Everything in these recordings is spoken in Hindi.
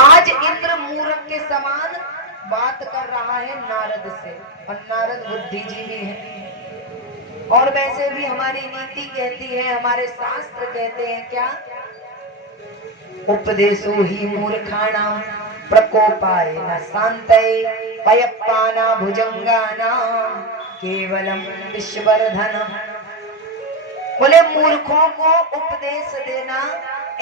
आज इंद्र मूर्ख के समान बात कर रहा है नारद से, और नारद बुद्धिजीवी है। और वैसे भी हमारी नीति कहती है, हमारे शास्त्र कहते हैं क्या, उपदेशो ही मूर्खाणाम प्रकोपाय न शांतये पयप्पाना भुजंगानाम केवलम विश्ववर्धनम। बोले मूर्खों को उपदेश देना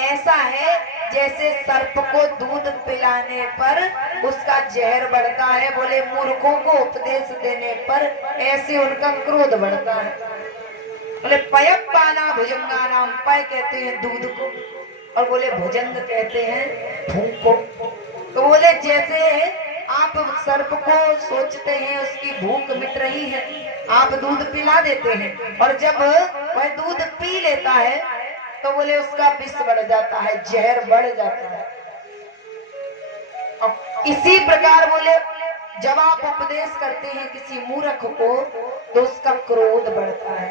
ऐसा है जैसे सर्प को दूध पिलाने पर उसका जहर बढ़ता है। बोले मूर्खों को उपदेश देने पर ऐसे उनका क्रोध बढ़ता है। बोले पयप्पाना भुजंगानाम, पय कहते हैं दूध को, और बोले भुजंग कहते हैं भूख को। तो बोले जैसे आप सर्प को सोचते हैं उसकी भूख मिट रही है, आप दूध पिला देते हैं, और जब वह दूध पी लेता है तो बोले उसका विष बढ़ जाता है, जहर बढ़ जाता है। और इसी प्रकार बोले जब आप उपदेश करते हैं किसी मूर्ख को तो उसका क्रोध बढ़ता है।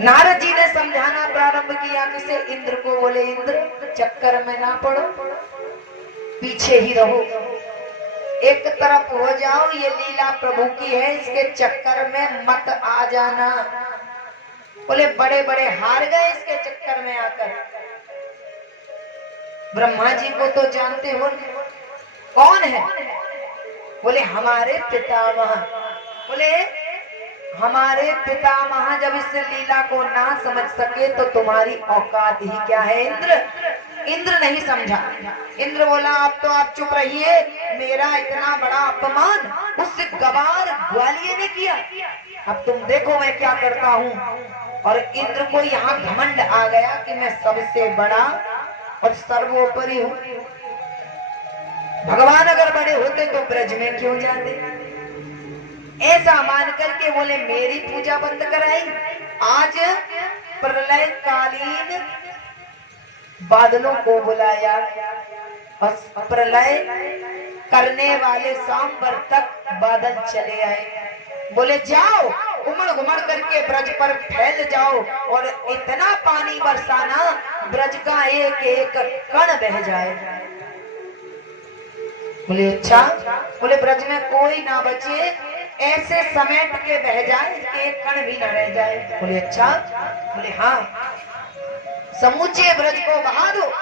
नारद जी ने समझाना प्रारंभ किया किसे, इंद्र को। बोले इंद्र चक्कर में ना पड़ो, पीछे ही रहो, एक तरफ हो जाओ, ये लीला प्रभु की है, इसके चक्कर में मत आ जाना। बोले बड़े बड़े हार गए इसके चक्कर में आकर। ब्रह्मा जी को तो जानते हो, कौन है? बोले हमारे पितामह। बोले हमारे पितामह जब इस लीला को ना समझ सके तो तुम्हारी औकात ही क्या है इंद्र। इंद्र नहीं समझा। इंद्र बोला अब तो आप चुप रहिए, मेरा इतना बड़ा अपमान उस गवार ग्वालियर ने किया, अब तुम देखो मैं क्या करता हूँ। और इंद्र को यहाँ घमंड आ गया कि मैं सबसे बड़ा और सर्वोपरि हूँ। भगवान अगर बड़े होते तो ब्रज में क्यों जाते, ऐसा मान करके बोले मेरी पूजा बंद कराई। आज प्रलय कालीन बादलों को बुलाया, प्रलय करने वाले सांबर तक बादल चले आए। बोले जाओ उमड़ घुमड़ करके ब्रज पर फैल जाओ और इतना पानी बरसाना ब्रज का एक एक कण बह जाए। बोले अच्छा। बोले ब्रज में कोई ना बचे, ऐसे समेट के बह जाए एक कण भी न रह जाए। बोले अच्छा। बोले हाँ, समूचे ब्रज को बहा दो,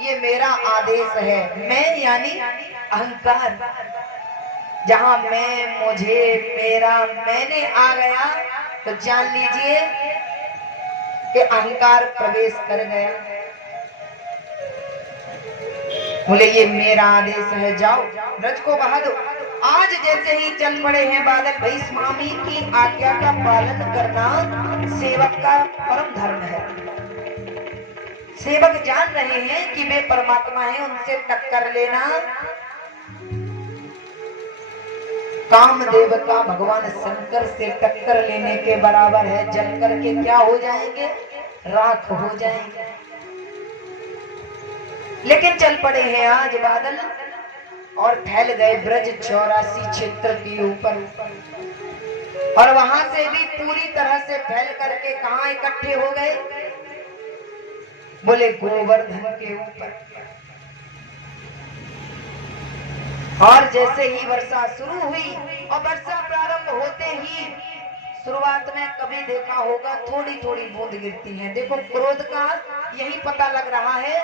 ये मेरा आदेश है। मैं यानी अहंकार, जहां मैं, मुझे, मेरा, मैंने आ गया तो जान लीजिए कि अहंकार प्रवेश कर गया। बोले ये मेरा आदेश है, जाओ ब्रज को बहा दो। आज जैसे ही चल पड़े हैं बादल, भाई स्वामी की आज्ञा का पालन करना सेवक का परम धर्म है। सेवक जान रहे हैं कि वे परमात्मा हैं, उनसे टक्कर लेना कामदेव का भगवान शंकर से टक्कर लेने के बराबर है। जल करके क्या हो जाएंगे, राख हो जाएंगे। लेकिन चल पड़े हैं आज बादल और फैल गए ब्रज 84 क्षेत्र के ऊपर, और वहां से भी पूरी तरह से फैल करके कहां इकट्ठे हो गए, बोले गोवर्धन के ऊपर। और जैसे ही वर्षा शुरू हुई, और वर्षा प्रारंभ होते ही शुरुआत में कभी देखा होगा थोड़ी थोड़ी बूंद गिरती है। देखो क्रोध का यही पता लग रहा है,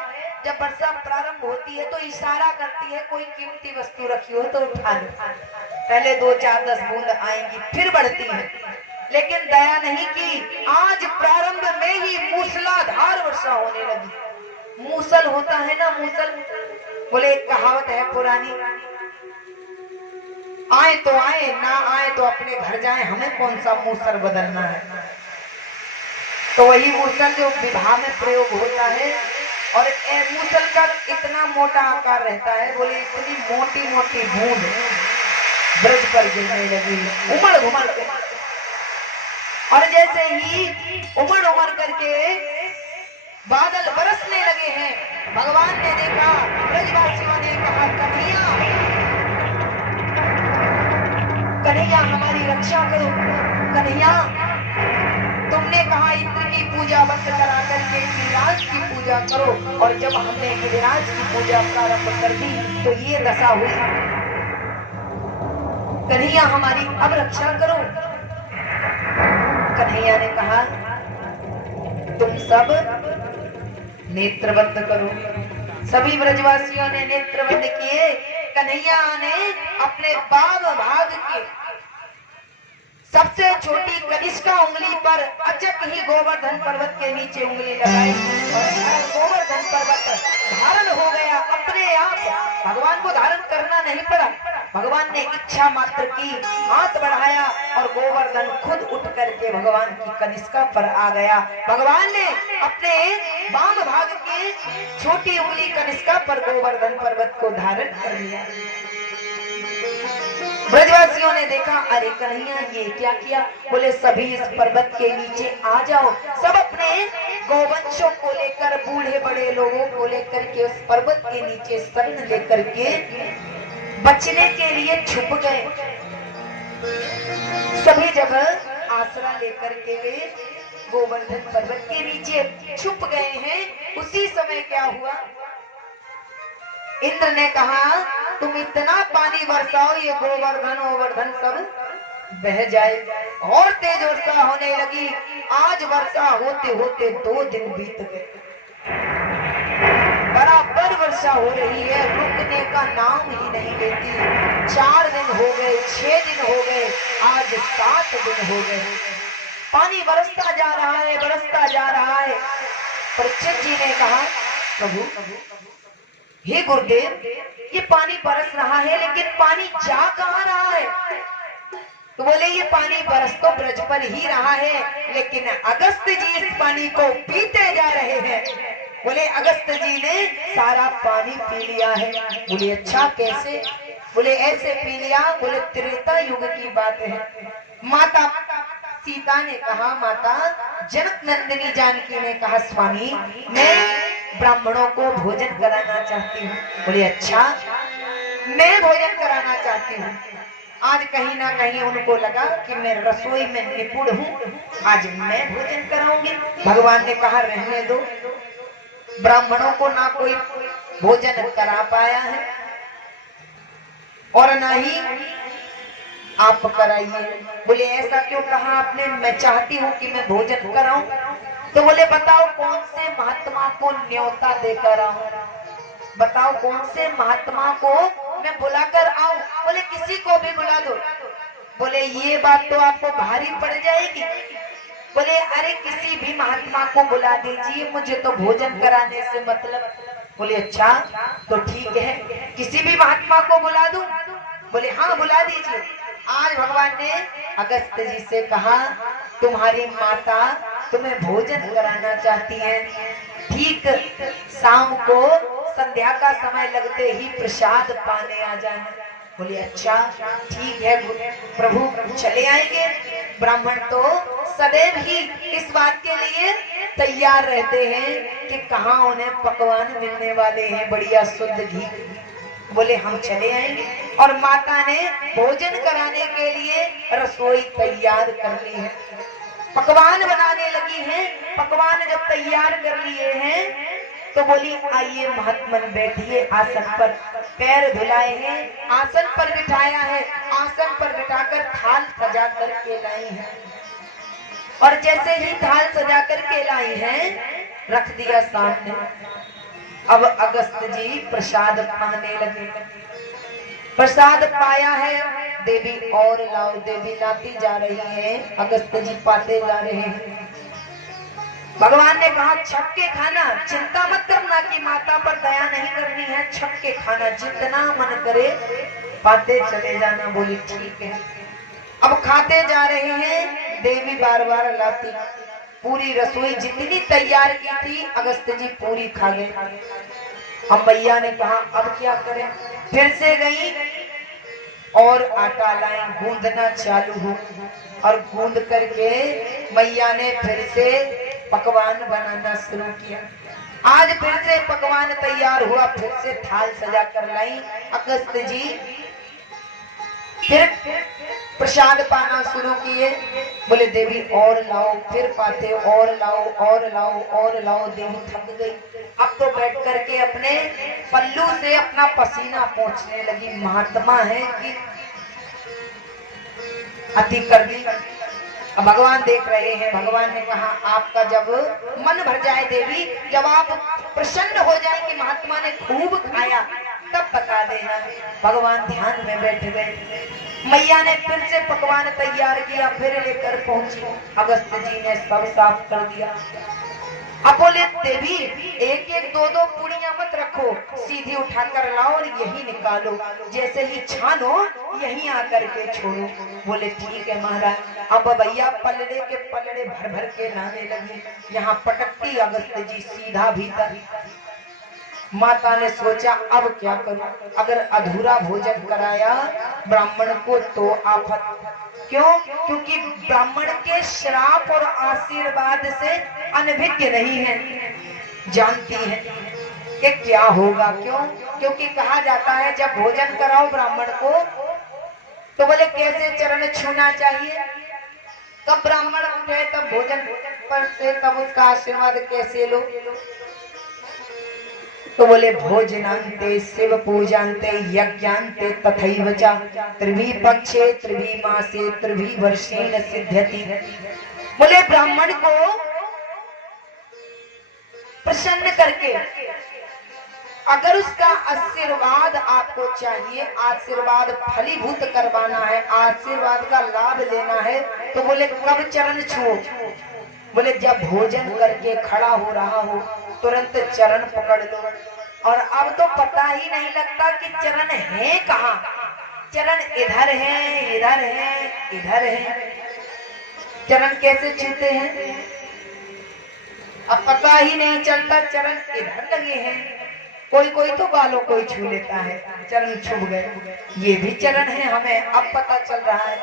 जब वर्षा प्रारंभ होती है तो इशारा करती है कोई कीमती वस्तु रखी हो तो उठा लो। पहले 2 4 10 बूंद आएंगी, फिर बढ़ती है, लेकिन दया नहीं की। आज प्रारंभ में ही मूसलाधार वर्षा होने लगी। मूसल होता है ना, मूसल। बोले एक कहावत है पुरानी, आए तो आए, ना आए तो अपने घर जाए, हमें कौन सा मूसल बदलना है। तो वही मूसल जो विवाह में प्रयोग होता है, और मूसल का इतना मोटा आकार रहता है। बोले इतनी मोटी मोटी बूंद ब्रज पर गिरने लगी उमड़ घुमड़ के। और जैसे ही उमड़ उमड़ करके बादल बरसने लगे हैं, भगवान ने देखा, ब्रजवासियों ने कहा कन्हैया, कन्हैया हमारी रक्षा करो, कन्हैया तुम हमने कहा इंद्र की पूजा बंद करा करके गिरिराज की पूजा करो, और जब हमने गिरिराज की पूजा प्रारंभ कर दी तो ये दशा हुई। कन्हैया हमारी अब रक्षा करो। कन्हैया ने कहा तुम सब नेत्र बंद करो। सभी ब्रजवासियों ने नेत्र बंद किए। कन्हैया ने अपने बाम भाग के सबसे छोटी कनिष्का उंगली पर अचक ही गोवर्धन पर्वत के नीचे उंगली लगाई और गोवर्धन पर्वत धारण हो गया अपने आप। भगवान को धारण करना नहीं पड़ा, भगवान ने इच्छा मात्र की, हाथ बढ़ाया और गोवर्धन खुद उठ करके भगवान की कनिष्का पर आ गया। भगवान ने अपने वाम भाग के छोटी उंगली कनिष्का पर गोवर्धन पर्वत को धारण कर लिया। ब्रजवासियों ने देखा, अरे कन्हैया ये क्या किया? बोले सभी इस पर्वत के नीचे आ जाओ। सब अपने गौवंशों को लेकर, बूढ़े बड़े लोगों को लेकर के उस पर्वत के नीचे शरण लेकर के बचने के लिए छुप गए। सभी जगह आसरा लेकर के वे गोवर्धन पर्वत के नीचे छुप गए हैं। उसी समय क्या हुआ? इंद्र ने कहा तुम इतना पानी बरसाओ ये गोवर्धन सब बह जाए। और तेज वर्षा होने लगी। आज वर्षा होते होते 2 दिन बीत गए। बराबर वर्षा हो रही है, रुकने का नाम ही नहीं लेती। 4 दिन हो गए, 6 दिन हो गए, आज 7 दिन हो गए। पानी बरसता जा रहा है, बरसता जा रहा है। परीक्षित जी ने कहा प्रभु हे गुरुदेव, ये पानी बरस रहा है लेकिन पानी जा कहाँ रहा है? तो बोले ये पानी बरस तो ब्रज पर ही रहा है, लेकिन अगस्त जी इस पानी को पीते जा रहे हैं। बोले अगस्त जी ने सारा पानी पी लिया है। बोले अच्छा कैसे? बोले ऐसे पी लिया, बोले त्रेता युग की बात है। माता सीता ने कहा, माता जनक नंदिनी जानकी ने कहा स्वामी मैं ब्राह्मणों को भोजन कराना चाहती हूँ। बोले अच्छा मैं भोजन कराना चाहती हूँ। आज कहीं ना कहीं उनको लगा कि मैं रसोई में निपुण हूँ, आज मैं भोजन कराऊंगी। भगवान ने कहा रहने दो, ब्राह्मणों को ना कोई भोजन करा पाया है और ना ही आप कराइए। बोले ऐसा क्यों कहा आपने? मैं चाहती हूँ कि मैं भोजन कराऊं। तो बोले बताओ कौन से महात्मा को न्योता देकर आऊं? बताओ कौन से महात्मा को मैं बुलाकर आऊं? बोले किसी को भी बुला दो। बोले ये बात तो आपको भारी पड़ जाएगी। बोले अरे किसी भी महात्मा को बुला दीजिए, मुझे तो भोजन कराने से मतलब। बोले अच्छा तो ठीक है, किसी भी महात्मा को बुला दूं? बोले हाँ बुला दीजिए। आज भगवान ने अगस्त जी से कहा तुम्हारी माता तुम्हें भोजन कराना चाहती है। ठीक शाम को संध्या का समय लगते ही प्रसाद पाने आ जाना। बोले अच्छा ठीक है प्रभु चले आएंगे। ब्राह्मण तो सदैव ही इस बात के लिए तैयार रहते हैं कि कहाँ उन्हें पकवान मिलने वाले हैं, बढ़िया शुद्ध घी। बोले हम चले आएंगे। और माता ने भोजन कराने के लिए रसोई तैयार कर ली है, पकवान बनाने लगी हैं। पकवान जब तैयार कर लिए हैं तो बोली आइए महात्मन बैठिए आसन पर। पैर धुलाए हैं, आसन पर बिठाया है, आसन पर बिठाकर थाल सजा कर के लाई है। और जैसे ही थाल सजा कर के लाई है रख दिया सामने। अब अगस्त जी प्रसाद पाने लगे। प्रसाद पाया है, देवी और लाओ, देवी लाती जा रही है, अगस्त जी पाते जा रहे हैं। भगवान ने कहा छक के खाना, चिंता मत करना कि माता पर दया नहीं करनी है, छक के खाना, जितना मन करे पाते चले जाना। बोली ठीक है। अब खाते जा रहे हैं, देवी बार बार लाती। पूरी रसोई जितनी तैयार की थी अगस्त जी पूरी खा गए। अब मैया ने कहा अब क्या करें? फिर से गई और आटा लाई, गूंदना चालू हो और गूंद करके मैया ने फिर से पकवान बनाना शुरू किया। आज फिर से पकवान तैयार हुआ, फिर से थाल सजा कर लाई। अगस्त जी फिर प्रसाद पाना शुरू किए। बोले देवी और लाओ, फिर पाते और लाओ और लाओ और लाओ। देवी थक गई, अब तो बैठ करके अपने पल्लू से अपना पसीना पोंछने लगी। महात्मा है कि अति कर दी। अब भगवान देख रहे हैं। भगवान ने कहा आपका जब मन भर जाए देवी, जब आप प्रसन्न हो जाए कि महात्मा ने खूब खाया, तब बता देना। भगवान ध्यान में बैठ गए। मैया ने फिर से पकवान तैयार किया, फिर लेकर पहुंची। अगस्त जी ने सब साफ कर दिया। अब बोले देवी एक एक दो दो पुड़ियां मत रखो, सीधी उठाकर लाओ और यही निकालो, जैसे ही छानो यहीं आकर के छोड़ो। बोले ठीक है महाराज। अब भैया पलड़े के पलड़े भर भर के लाने लगे। यहाँ पटकती अगस्त जी सीधा भीतर। माता ने सोचा अब क्या करूं, अगर अधूरा भोजन कराया ब्राह्मण को तो आफत। क्यों? क्योंकि ब्राह्मण के श्राप और आशीर्वाद से अनभिज्ञ नहीं है, जानती है कि क्या होगा। क्यों? क्योंकि कहा जाता है जब भोजन कराओ ब्राह्मण को तो बोले कैसे चरण छूना चाहिए। कब ब्राह्मण उठे तब भोजन पर से तब उसका आशीर्वाद कैसे लो। तो बोले भोजनांते शिव पूजांते यज्ञांते तथैव च त्रिभी पक्षे त्रिभी मासे त्रिभी वर्षेण सिद्ध्यति। बोले ब्राह्मण को प्रसन्न करके अगर उसका आशीर्वाद आपको चाहिए, आशीर्वाद फलीभूत करवाना है, आशीर्वाद का लाभ लेना है, तो बोले कब चरण छुओ। बोले जब भोजन करके खड़ा हो रहा हो तुरंत चरण पकड़ लो। और अब तो पता ही नहीं लगता कि चरण है कहाँ। चरण इधर है, इधर है, इधर है। चरण कैसे छूते हैं अब पता ही नहीं चलता। चरण इधर लगे हैं, कोई कोई तो बालों को ही छू लेता है, चरण छू गए। ये भी चरण है, हमें अब पता चल रहा है।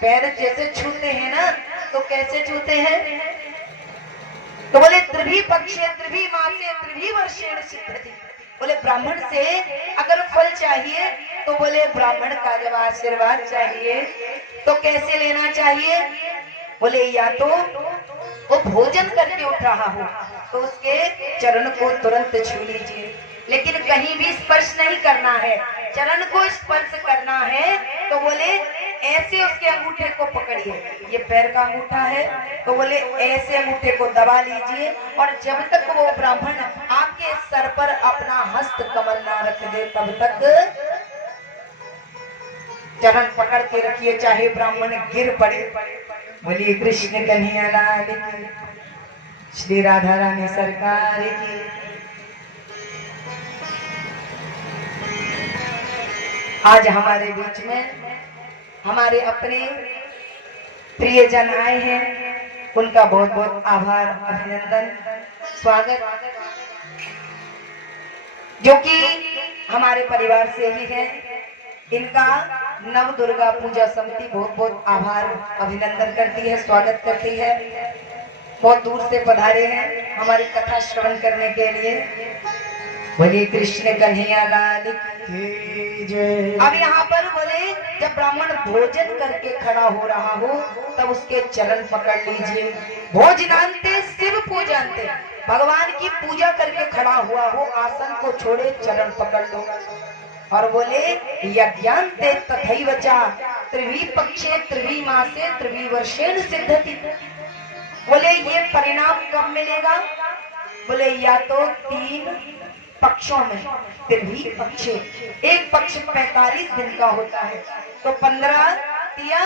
पैर जैसे छूते हैं ना, तो कैसे छूते हैं। तो बोले त्रिभी पक्षे त्रिभी मासे त्रिभी वर्षेण सिद्ध्यति। बोले ब्राह्मण से अगर फल चाहिए तो बोले ब्राह्मण का जब आशीर्वाद चाहिए तो कैसे लेना चाहिए। बोले या तो वो भोजन करके उठ रहा हो तो उसके चरण को तुरंत छू लीजिए, लेकिन कहीं भी स्पर्श नहीं करना है। चरण को स्पर्श करना है तो बोले ऐसे उसके अंगूठे को पकड़िए। ये पैर का अंगूठा है तो बोले ऐसे अंगूठे को दबा लीजिए और जब तक वो ब्राह्मण आपके सर पर अपना हस्त कमल ना रख दे तब तक चरण पकड़ के रखिए, चाहे ब्राह्मण गिर पड़े। बोलिए कृष्ण कन्हैया लाल की, श्री राधा रानी सरकार की। आज हमारे बीच में हमारे अपने प्रियजन आए हैं, उनका बहुत बहुत आभार, अभिनंदन, स्वागत, जो कि हमारे परिवार से ही है। इनका नव दुर्गा पूजा समिति बहुत बहुत आभार अभिनंदन करती है, स्वागत करती है। बहुत दूर से पधारे हैं हमारी कथा श्रवण करने के लिए। बोलिए कृष्ण कन्हैया लाल की जय। अब यहाँ पर बोले जब ब्राह्मण भोजन करके खड़ा हो रहा हो तब उसके चरण पकड़ लीजिए। भोजनांते शिव पूजांते, भगवान की पूजा करके खड़ा हुआ हो, आसन को छोड़े चरण पकड़ लो। और बोले यज्ञांते तथैव च त्रिवी पक्षे त्रिवी मासे त्रिवी वर्षेण सिद्ध्यति। बोले ये परिणाम कब मिलेगा। बोले या तो 3 पक्षों में, त्रिभी पक्षे, एक पक्ष 45 दिन का होता है तो 15 या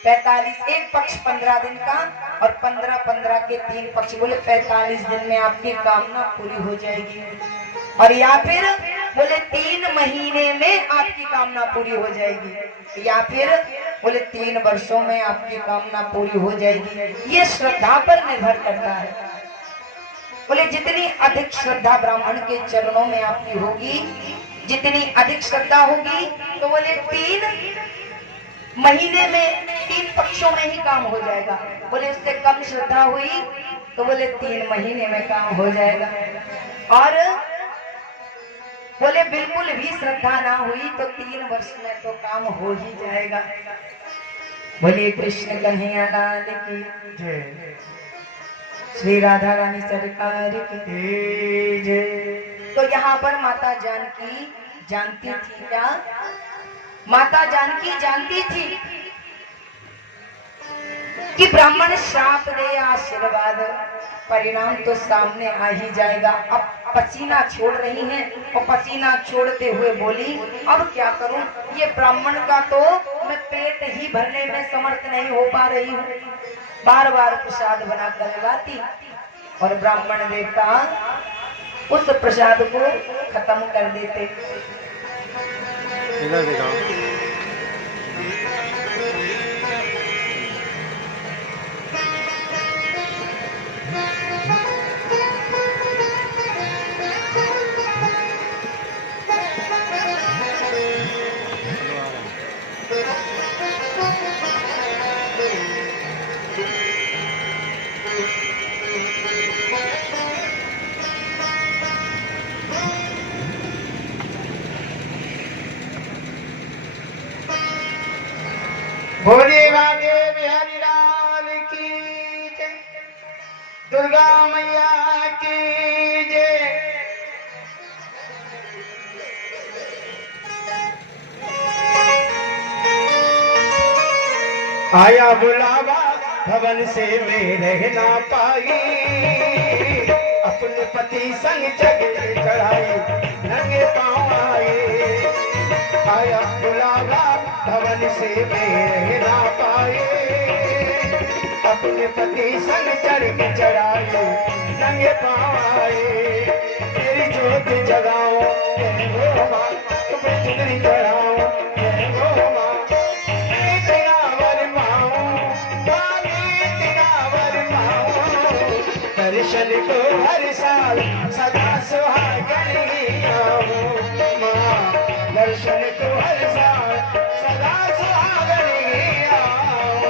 45, एक पक्ष 15 दिन का और 15 के 3 पक्ष। बोले 45 दिन में आपकी कामना पूरी हो जाएगी। और या फिर बोले 3 महीने में आपकी कामना पूरी हो जाएगी, या फिर बोले 3 वर्षों में आपकी कामना पूरी हो जाएगी। ये श्रद्धा पर निर्भर करता है। बोले जितनी अधिक श्रद्धा ब्राह्मण के चरणों में आपकी होगी, जितनी अधिक श्रद्धा होगी तो बोले 3 महीने में 3 पक्षों में ही काम हो जाएगा। बोले उससे कम श्रद्धा हुई तो बोले 3 महीने में काम हो जाएगा। और बोले बिल्कुल भी श्रद्धा ना हुई तो 3 वर्ष में तो काम हो ही जाएगा। बोले कृष्ण कन्हैया लाल की जय, श्री राधा रानी सरकार की जय। तो यहाँ पर माता जानकी जानती थी क्या? माता जानकी जानती थी कि ब्राह्मण श्राप दे आशीर्वाद, परिणाम तो सामने आ ही जाएगा। अब पसीना छोड़ रही हैं और पसीना छोड़ते हुए बोली अब क्या करूं, ये ब्राह्मण का तो मैं पेट ही भरने में समर्थ नहीं हो पा रही हूँ। बार बार प्रसाद बना कर लाती और ब्राह्मण देवता उस प्रसाद को खत्म कर देते। भोले बागे बिहारी लाल की जय, दुर्गा मैया की जय। आया बुलावा भवन से मैं रह ना पाई, अपने पति संग जग चढ़ाई नंगे पाँव आए। आया बुलावा भवन से मैं रह ना पाए, अपने पति संग चढ़ के चढ़ाए नंगे पाँव आए। तेरी जोत जगाओ जय हो माँ, तुम्हें चुनरी चढ़ाओ जय हो माँ। दर्शन को हर साल सदा सुहागन आओ माँ, दर्शन को हर साल सदा सुहागन आओ।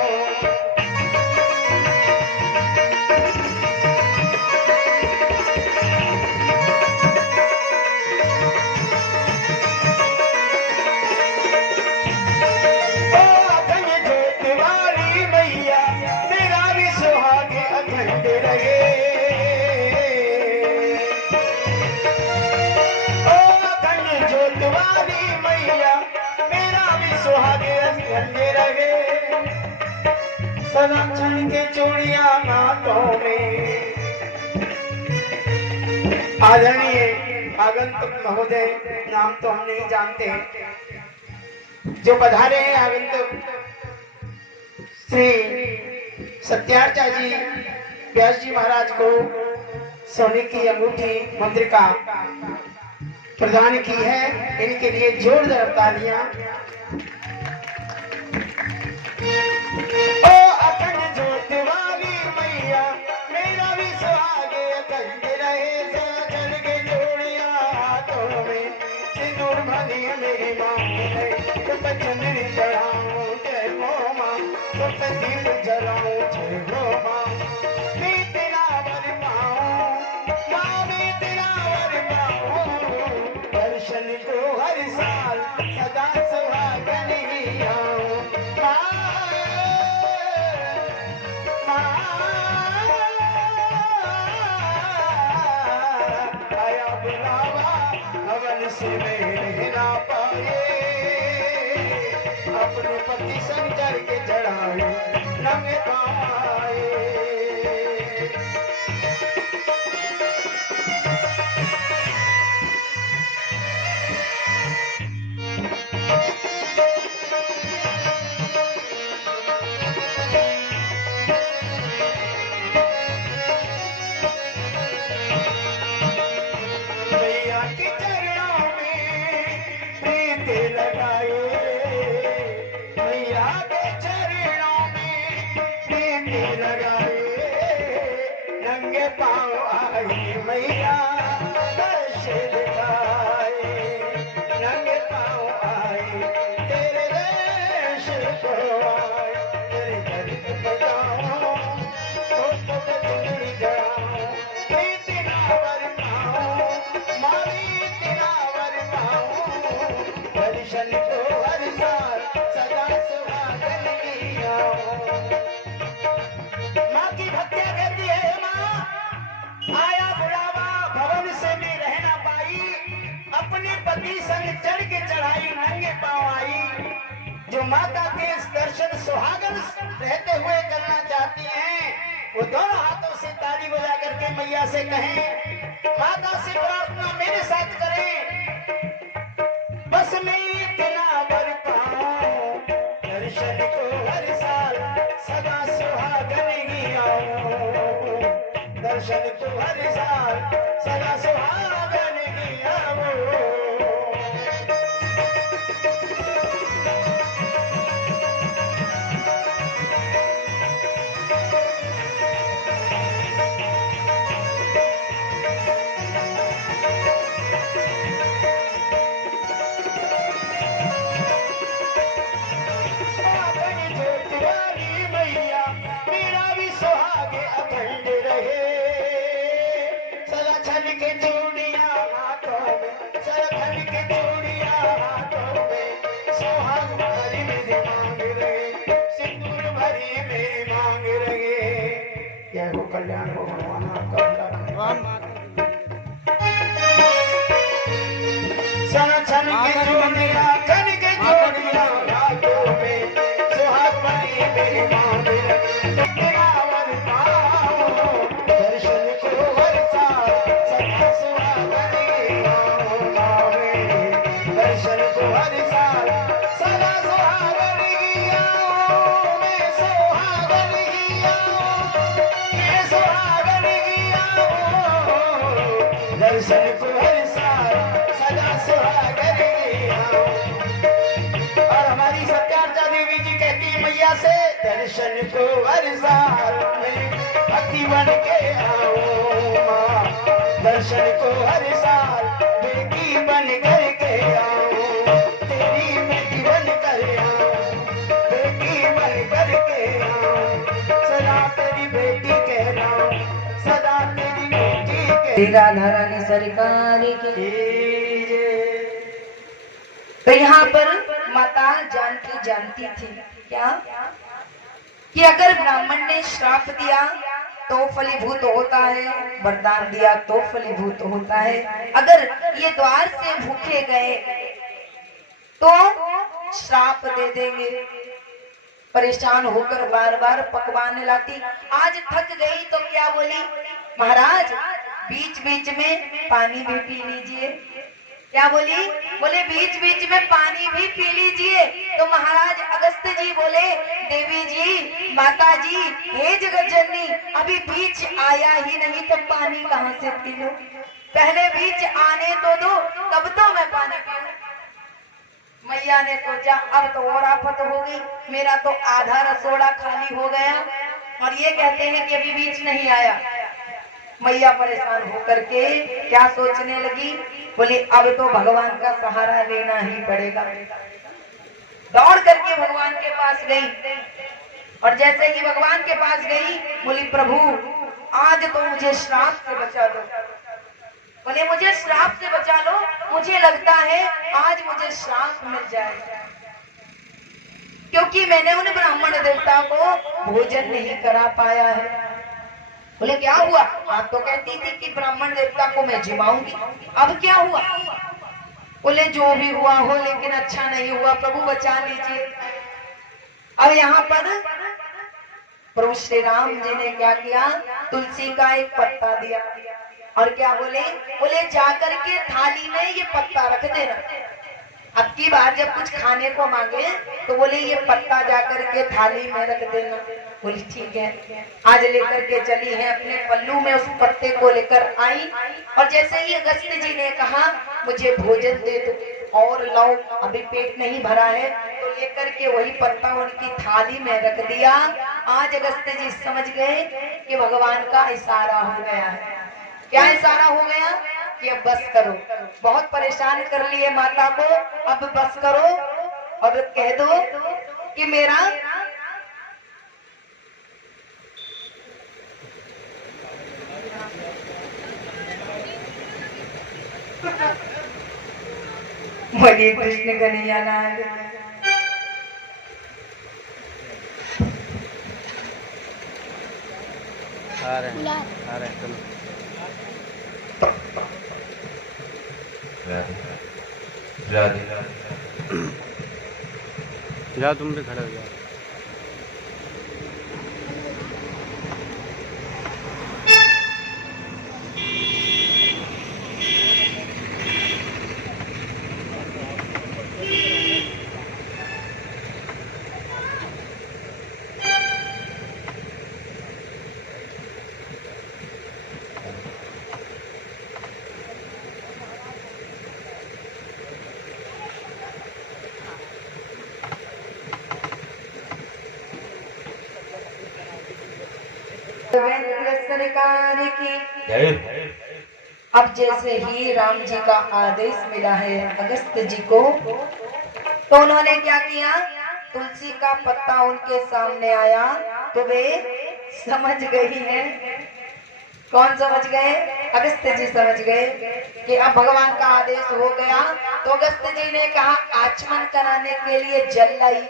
ओ अखंड ज्योत वाली मैया, तेरा भी सुहाग अखंड रहे। सदा छन के चूड़िया नातों में। आदरणीय आगंतुक महोदय, नाम तो हम नहीं जानते, जो पधारे हैं आगंतुक श्री सत्यार्चा जी व्यास जी महाराज को सोने की अंगूठी मुद्रिका प्रदान की है, इनके लिए जोरदार तालियां। ओ अखंड ज्योत वाली मैया, मेरा भी सुहागे अखंड रहे। सजन के जोड़िया हाथों में सिंदूर भरी मेरी माँ है, तो चंदनी चढ़ाऊं जय हो माँ, तो दीप जलाऊं जय हो माँ। मैं तेरा वर पाऊं माँ, मैं तेरा वर पाऊं, दर्शन को हर साल सदा सुहागन ही आऊं माँ। आया बुलावा भवन से मैं रह ना पाए, अपने पति संग चढ़ के चढ़ाए नंगे पाँव आए। मैया के चरणों में प्रीत लगाए, मैया के चरणों में प्रीत लगाए, नंगे पाँव आई मैया दर्श दिखाए, नंगे पाँव आई तेरे देश को आए। तेरे घर पे जाऊं तो चुनरी चढ़ाऊं, तेरा वर पाऊं मारी, तेरा वर दर्शन को हर साल सदा सुहागन की आओ। माँ की भक्तियां कहती है, माँ आया बुढ़ावा भवन से भी रह ना पाई, अपने पति संग चढ़ के चढ़ाई नंगे पांव आई। जो माता के इस दर्शन सुहागन रहते हुए करना चाहती हैं, वो दोनों हाथों से ताली बजा करके मैया से कहें, माता से प्रार्थना मेरे साथ करें, बस मैं इतना वर पाऊं, दर्शन को हर साल सदा सुहागन ही आऊं, दर्शन को हर साल सदा सुहागन ही आऊं। कल्याण हो भगवान छन के जोड़िया खन के जोड़िया हाथों में सुहाग बनी मेरी मांग रावण पाओ, दर्शन को हर साल सदा सुहागन आवे, दर्शन को हर साल सदा सुहागन आओ, मैं सुहागन आओ, मैं सुहागन आओ, दर्शन को हर साल सदा सुहागन आओ। और हमारी सत्यार्चा देवी जी कहती है मैया से, दर्शन को हर साल मैं भक्ति बन के आओ, माँ दर्शन को हर साल बेटी बन कर के आओ, तेरी बेटी बन कर आओ, बेटी बन कर के आओ, सदा तेरी बेटी कहलाओ, सदा तेरी बेटी कहलाओ। राधा रानी सरकार की। तो यहाँ पर माता जानती थी क्या कि अगर ब्राह्मण ने श्राप दिया तो फलीभूत होता है, वरदान दिया तो फलीभूत होता है। अगर ये द्वार से भूखे गए तो श्राप दे देंगे। परेशान होकर बार बार पकवान लाती, आज थक गई तो क्या बोली, महाराज बीच बीच में पानी भी पी लीजिए। क्या बोली, बोले बीच बीच में पानी भी पी लीजिए। तो महाराज अगस्त्य जी बोले, देवी जी, माता जी, हे जगत जननी, अभी बीच आया ही नहीं तो पानी कहाँ से पी लूं, पहले बीच आने तो दो, तब तो मैं पानी पीऊं। मैया ने सोचा अब तो और आफत हो गई, मेरा तो आधा रसोड़ा खाली हो गया और ये कहते हैं कि अभी बीच नहीं आया। मैया परेशान होकर के क्या सोचने लगी, बोली अब तो भगवान का सहारा लेना ही पड़ेगा। दौड़ करके भगवान के पास गई और जैसे ही भगवान के पास गई, बोली प्रभु आज तो मुझे श्राप से बचा लो। बोले मुझे श्राप से बचा लो, मुझे लगता है आज मुझे श्राप मिल जाएगा, क्योंकि मैंने उन ब्राह्मण देवता को भोजन नहीं करा पाया है। बोले क्या हुआ, आप तो कहती थी कि ब्राह्मण देवता को मैं जिमाऊंगी, अब क्या हुआ। बोले जो भी हुआ हो लेकिन अच्छा नहीं हुआ, प्रभु बचा लीजिए। अब यहाँ पर प्रभु श्री राम जी ने क्या किया, तुलसी का एक पत्ता दिया और क्या बोले, बोले जाकर के थाली में ये पत्ता रख देना, अब की बार जब कुछ खाने को मांगे तो बोले ये पत्ता जाकर के थाली में रख देना। बोली ठीक है। आज लेकर के चली है, अपने पल्लू में उस पत्ते को लेकर आई और जैसे ही अगस्त्य जी ने कहा मुझे भोजन दे दो और लाओ, अभी पेट नहीं भरा है, तो लेकर के वही पत्ता उनकी थाली में रख दिया। आज अगस्त्य जी समझ गए कि भगवान का इशारा हो गया है। क्या इशारा हो गया कि अब बस करो, बहुत परेशान कर लिए माता को, अब बस करो और कह दो कि मेरा बोलिए कृष्ण कन्हैया लाल। आ रहे चलो। जाओ तुम भी खड़े हो जाओ। सरकार की। अब जैसे ही राम जी का आदेश मिला है अगस्त जी को, तो उन्होंने क्या किया, तुलसी का पत्ता उनके सामने आया तो वे समझ गई है। कौन समझ गए? अगस्त जी समझ गए कि अब भगवान का आदेश हो गया। तो अगस्त जी ने कहा आचमन कराने के लिए जल लाई।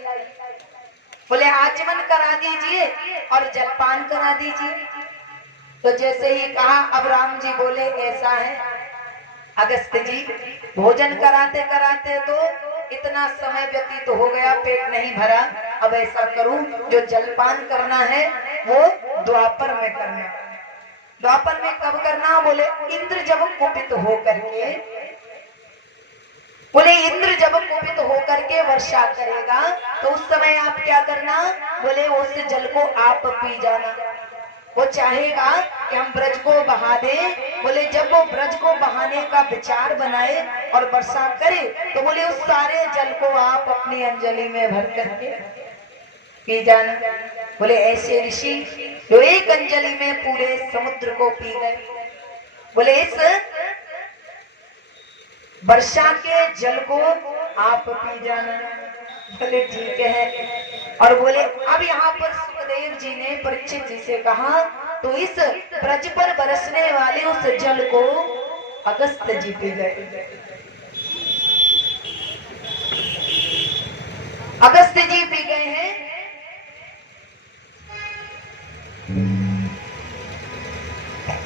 बोले आचमन करा दीजिए और जलपान करा दीजिए। तो जैसे ही कहा, अब राम जी बोले ऐसा है अगस्त जी, भोजन कराते कराते तो इतना समय व्यतीत हो गया, पेट नहीं भरा। अब ऐसा करूं, जो जलपान करना है वो द्वापर में करना। द्वापर में कब करना? बोले इंद्र जब कुपित होकर के, बोले इंद्र जब कुपित होकर के वर्षा करेगा तो उस समय आप क्या करना? बोले उस जल को आप पी जाना। वो चाहेगा कि हम ब्रज को बहा दें। बोले जब वो ब्रज को बहाने का विचार बनाए और वर्षा करे तो बोले उस सारे जल को आप अपनी अंजलि में भर करके पी जाना। बोले ऐसे ऋषि जो एक अंजलि में पूरे समुद्र को पी गए। बोले इस वर्षा के जल को आप पी जाना। बोले ठीक है। और बोले अब यहाँ पर सुखदेव जी ने परीक्षित जी से कहा, तो इस ब्रज पर बरसने वाले उस जल को अगस्त जी पी गए। अगस्त जी पी गए हैं।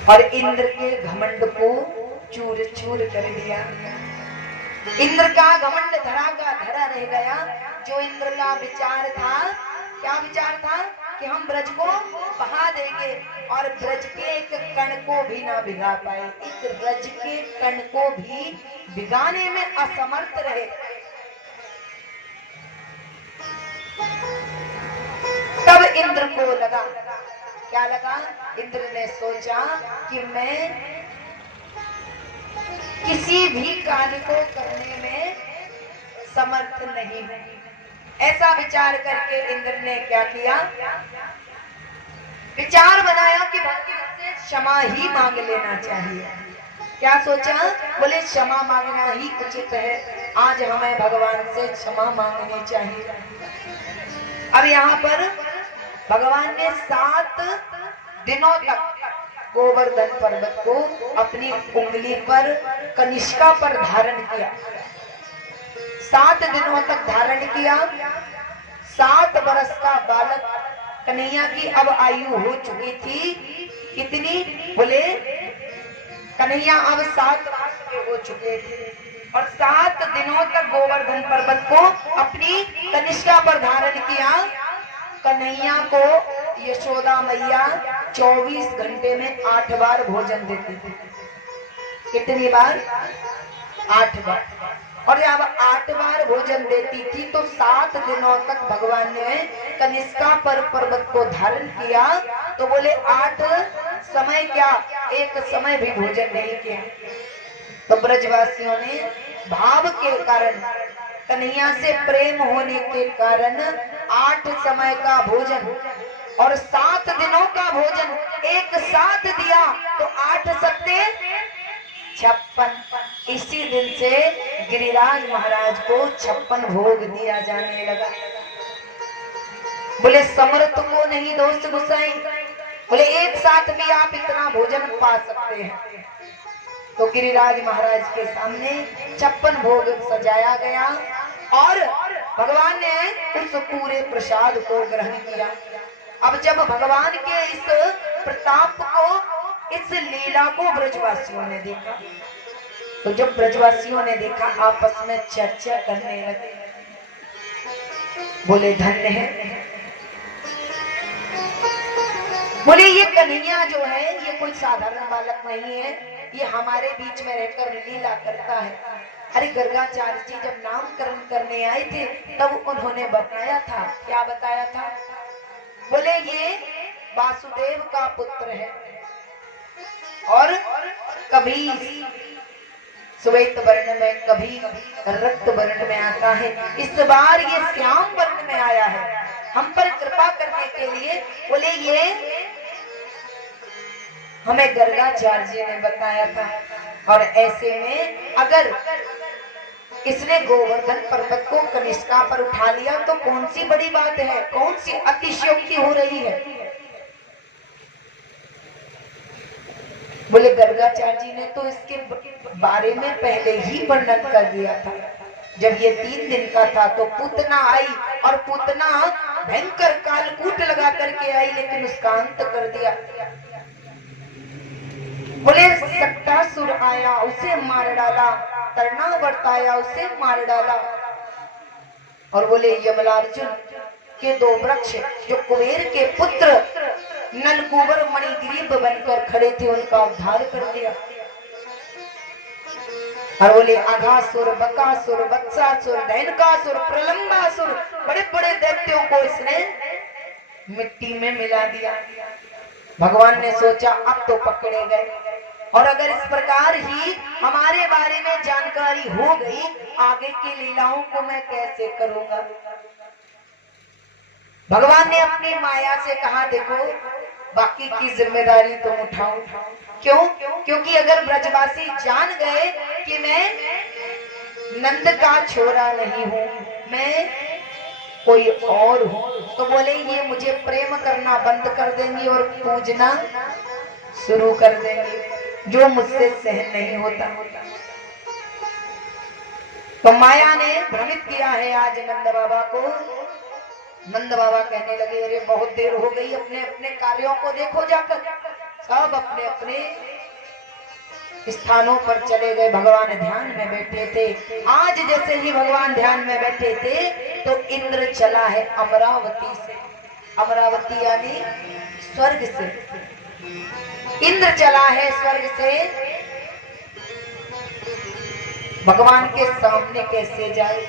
और इंद्र के घमंड को चूर चूर कर दिया। इंद्र का घमंड धरा का धरा रह गया। जो इंद्र का विचार था, क्या विचार था? कि हम ब्रज को बहा देंगे और ब्रज के एक कण को भी ना भिगा पाए, एक ब्रज के कण को भी भिगाने में असमर्थ रहे। तब इंद्र को लगा, क्या लगा? इंद्र ने सोचा कि मैं किसी भी कार्य को करने में समर्थ नहीं हूं। ऐसा विचार करके इंद्र ने क्या किया? विचार बनाया कि भगवान से क्षमा ही मांग लेना चाहिए। क्या सोचा? बोले क्षमा मांगना ही उचित है, आज हमें भगवान से क्षमा मांगनी चाहिए। अब यहाँ पर भगवान ने 7 दिनों तक गोवर्धन पर्वत को अपनी उंगली पर, कनिष्का पर धारण किया। 7 दिनों तक धारण किया। 7 वर्ष का बालक कन्हैया की अब आयु हो चुकी थी। कितनी? बोले कन्हैया अब 7 वर्ष के हो चुके थे। और 7 दिनों तक गोवर्धन पर्वत को अपनी कनिष्का पर धारण किया। कन्हैया को यशोदा मैया 24 घंटे में 8 बार भोजन देती थी। कितनी बार? 8 बार। और जब 8 बार भोजन देती थी तो 7 दिनों तक भगवान ने कनिष्का पर पर्वत को धारण किया। तो बोले 8 समय क्या, एक समय भी भोजन नहीं किया। तो ब्रजवासियों ने भाव के कारण, कन्हैया से प्रेम होने के कारण 8 समय का भोजन और 7 दिनों का भोजन एक साथ दिया। तो 8 सत्ते 56। इसी दिन से गिरिराज महाराज को 56 भोग दिया जाने लगा। बोले समर्थ को नहीं दोस्त गुसाई, बोले एक साथ भी आप इतना भोजन पा सकते हैं। तो गिरिराज महाराज के सामने 56 भोग सजाया गया और भगवान ने उस पूरे प्रसाद को ग्रहण किया। अब जब भगवान के इस प्रताप को, इस लीला को ब्रजवासियों ने देखा, तो जब ब्रजवासियों ने देखा आपस में चर्चा करने लगे, बोले धन्य है, बोले ये कन्हैया जो है ये कोई साधारण बालक नहीं है, ये हमारे बीच में रहकर लीला करता है। अरे गर्गाचार्य जी जब नामकरण करने आए थे तब उन्होंने बताया था, क्या बताया था? बोले ये वासुदेव का पुत्र है और कभी श्वेत वर्ण में कभी रक्त वर्ण में आता है, इस बार ये श्याम वर्ण में आया है हम पर कृपा करने के लिए। बोले ये हमें गर्गाचार्य जी ने बताया था। और ऐसे में अगर इसने गोवर्धन पर्वत को कनिष्का पर उठा लिया तो कौन सी बड़ी बात है, कौन सी अतिशयोक्ति हो रही है? बोले गर्गाचार्य जी ने तो इसके बारे में पहले ही वर्णन कर दिया था। जब ये 3 दिन का था तो पूतना आई और पूतना भयंकर कालकूट लगा करके आई, लेकिन उसका अंत कर दिया। बोले सक्टासुर आया, उसे मार डाला, तृणावर्त आया, उसे मार डाला। और बोले यमलार्जुन के 2 वृक्ष जो कुबेर के पुत्र नलकुबर मणिग्रीब बनकर खड़े थे उनका उद्धार कर दिया। और बोले अघासुर, बकासुर, वत्सासुर, दैनकासुर, प्रलंबासुर, बड़े बड़े दैत्यों को इसने मिट्टी में मिला दिया। भगवान ने सोचा अब तो पकड़े गए, और अगर इस प्रकार ही हमारे बारे में जानकारी हो गई, आगे की लीलाओं को मैं कैसे करूंगा? भगवान ने अपनी माया से कहा देखो बाकी की जिम्मेदारी तुम उठाओ। क्यों? क्योंकि अगर ब्रजवासी जान गए कि मैं नंद का छोरा नहीं हूँ, मैं कोई और हूँ, तो बोले ये मुझे प्रेम करना बंद कर देंगे और पूजना शुरू कर देंगे, जो मुझसे सहन नहीं होता। तो माया ने भ्रमित किया है आज नंद बाबा को। नंद बाबा कहने लगे अरे बहुत देर हो गई, अपने अपने कार्यों को देखो जाकर। सब अपने अपने स्थानों पर चले गए। भगवान ध्यान में बैठे थे। आज जैसे ही भगवान ध्यान में बैठे थे तो इंद्र चला है अमरावती से। अमरावती यानी स्वर्ग से। इंद्र चला है स्वर्ग से। भगवान के सामने कैसे जाए?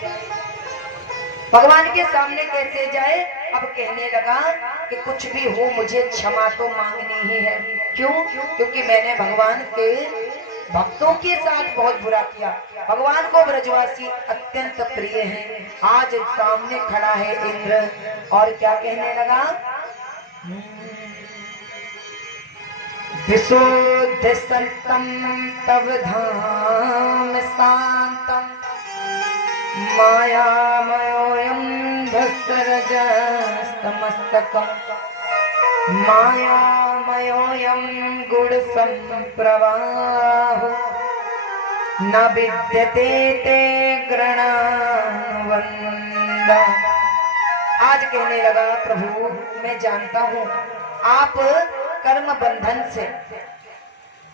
भगवान के सामने कैसे जाए? अब कहने लगा कि कुछ भी हो मुझे क्षमा तो मांगनी ही है। क्यों? क्योंकि मैंने भगवान के भक्तों के साथ बहुत बुरा किया। भगवान को ब्रजवासी अत्यंत प्रिय हैं। आज सामने खड़ा है इंद्र और क्या कहने लगा? विशुद्ध संतम तव धाम शांतम मायामयोऽयं भस्सरजस्तमस्तकम् मायामयोऽयं गुणसम्प्रवाहो न विद्यते ते गृणानुबन्ध। आज कहने लगा प्रभु मैं जानता हूँ आप कर्म बंधन से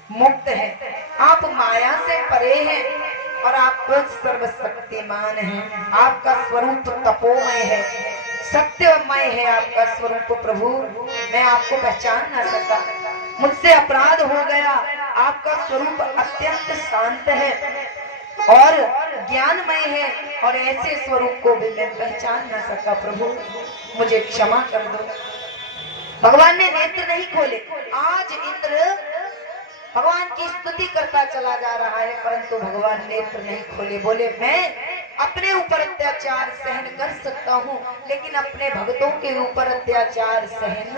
मुक्त हैं, आप माया से परे हैं और आप सर्वशक्तिमान हैं। आपका स्वरूप तपोमय है, सत्यमय है आपका स्वरूप। प्रभु मैं आपको पहचान न सका, मुझसे अपराध हो गया। आपका स्वरूप अत्यंत शांत है और ज्ञानमय है और ऐसे स्वरूप को भी मैं पहचान न सका। प्रभु मुझे क्षमा कर दो। भगवान ने नेत्र नहीं खोले। आज इंद्र भगवान की स्तुति करता चला जा रहा है परंतु भगवान नेत्र नहीं खोले। बोले मैं अपने ऊपर अत्याचार सहन कर सकता हूँ लेकिन अपने भक्तों के ऊपर अत्याचार सहन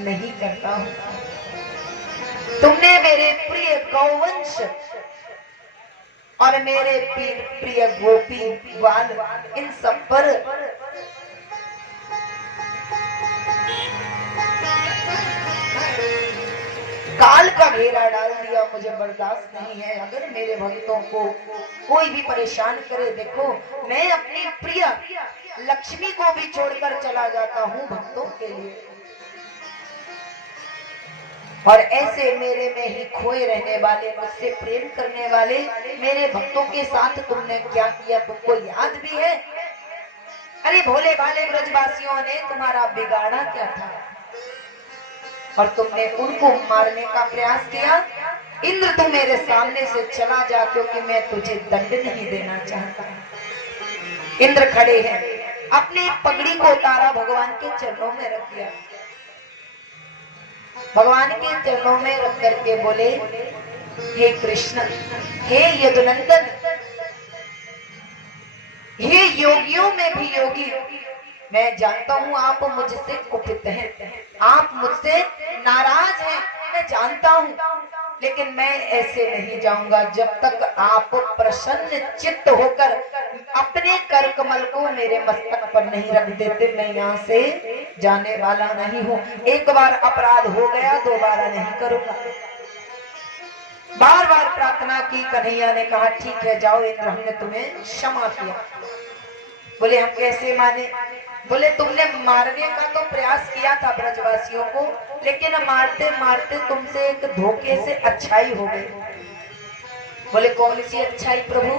नहीं करता हूँ। तुमने मेरे प्रिय गौवंश और मेरे प्रिय गोपी ग्वाल इन सब पर काल का घेरा डाल दिया, मुझे बर्दाश्त नहीं है। अगर मेरे भक्तों को कोई भी परेशान करे, देखो मैं अपनी प्रिय लक्ष्मी को भी छोड़कर चला जाता हूँ भक्तों के लिए, और ऐसे मेरे में ही खोए रहने वाले, मुझसे प्रेम करने वाले मेरे भक्तों के साथ तुमने क्या किया, तुमको याद भी है? अरे भोले भाले ब्रजवासियों ने तुम्हारा बिगाड़ा क्या था, और तुमने उनको मारने का प्रयास किया। इंद्र तू मेरे सामने से चला जा, क्योंकि मैं तुझे दंड नहीं देना चाहता। इंद्र खड़े हैं, अपनी पगड़ी को उतारा, भगवान के चरणों में रख दिया। भगवान के चरणों में रख करके बोले, हे कृष्ण, हे यदुनंदन, हे योगियों में भी योगी, मैं जानता हूँ आप मुझसे कुपित हैं, आप मुझसे नाराज हैं, मैं जानता हूँ, लेकिन मैं ऐसे नहीं जाऊंगा जब तक आप प्रसन्न चित्त होकर अपने कर कमल को मेरे मस्तक पर नहीं रख देते। मैं यहाँ से जाने वाला नहीं हूँ। एक बार अपराध हो गया, दोबारा नहीं करूंगा। बार बार प्रार्थना की, कन्हैया ने कहा ठीक है जाओ इंद्र, हमने तुम्हें क्षमा किया। बोले हम कैसे माने? बोले तुमने मारने का तो प्रयास किया था ब्रजवासियों को, लेकिन मारते मारते तुमसे एक धोखे से अच्छाई हो गई। बोले कौन सी अच्छाई प्रभु?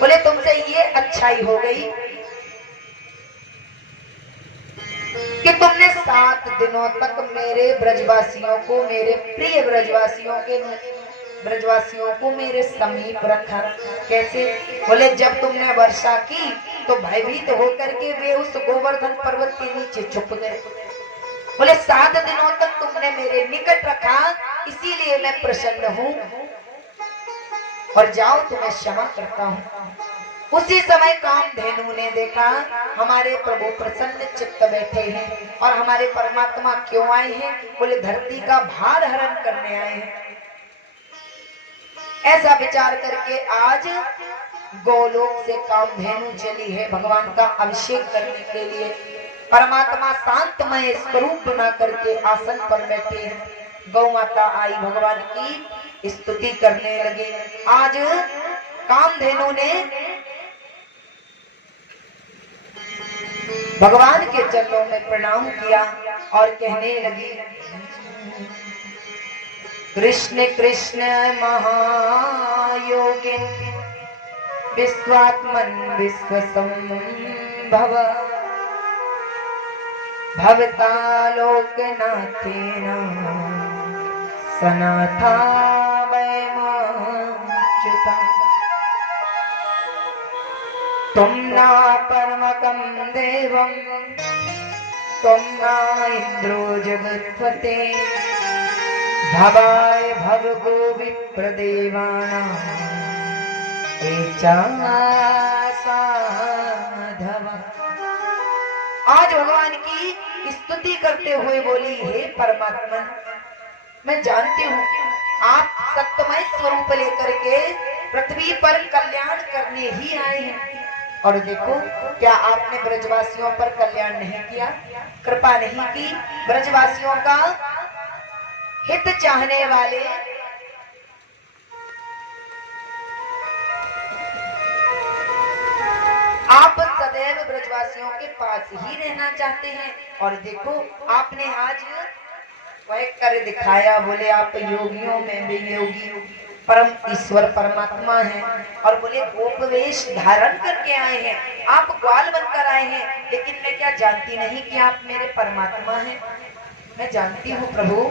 बोले तुमसे ये अच्छाई हो गई कि तुमने 7 दिनों तक मेरे ब्रजवासियों को, मेरे प्रिय ब्रजवासियों को मेरे समीप रखा। कैसे? बोले जब तुमने वर्षा की तो भयभीत होकर के वे उस गोवर्धन पर्वत के नीचे छुप गए। बोले 7 दिनों तक तुमने मेरे निकट रखा, इसीलिए मैं प्रसन्न हूँ, और जाओ तुम्हें क्षमा करता हूँ। उसी समय कामधेनु ने देखा हमारे प्रभु प्रसन्न चित्त बैठे हैं, और हमारे परमात्मा क्यों आए हैं? बोले धरती का भार हरण करने आए हैं। ऐसा विचार करके आज गोलोक से कामधेनु चली है भगवान का अभिषेक करने के लिए। परमात्मा शांतमय स्वरूप बना करके आसन पर बैठे हैं। गौ माता आई, भगवान की स्तुति करने लगी। आज कामधेनु ने भगवान के चरणों में प्रणाम किया और कहने लगी, कृष्ण कृष्ण महायोगिन विश्वात्मन विश्वसंभव भवतालोकनाथेन सनाथावयमच्युता। त्वं न परमकं देवं त्वं न इन्द्रो जगत्पते भवाय भवगो विप्रदेवानां साधव। आज भगवान की स्तुति करते हुए बोली, हे परमात्मा, मैं जानती हूँ आप सत्यमय स्वरूप लेकर के पृथ्वी पर कल्याण करने ही आए हैं, और देखो क्या आपने ब्रजवासियों पर कल्याण नहीं किया, कृपा नहीं की? ब्रजवासियों का हित चाहने वाले आप सदैव ब्रजवासियों के पास ही रहना चाहते हैं, और देखो आपने आज वह कर दिखाया। बोले आप योगियों में भी योगी, परम ईश्वर परमात्मा हैं, और बोले गोपवेश धारण करके आए हैं, आप ग्वाल बनकर आए हैं, लेकिन मैं क्या जानती नहीं कि आप मेरे परमात्मा हैं? मैं जानती हूँ प्रभु।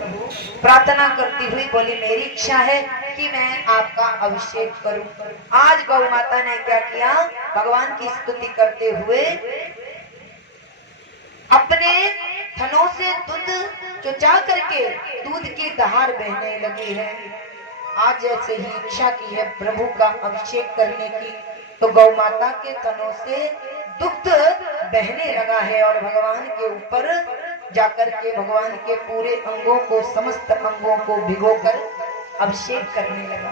प्रार्थना करती हुई बोली, मेरी इच्छा है कि मैं आपका अभिषेक करूं। आज गौ माता ने क्या किया? भगवान की स्तुति करते हुए अपने थनों से दूध चुचा करके दूध की धार बहने लगी है। आज जैसे ही इच्छा की है प्रभु का अभिषेक करने की, तो गौ माता के थनों से दुग्ध बहने लगा है, और भगवान के ऊपर जाकर के भगवान के पूरे अंगों को, समस्त अंगों को भिगोकर अभिषेक करने लगा।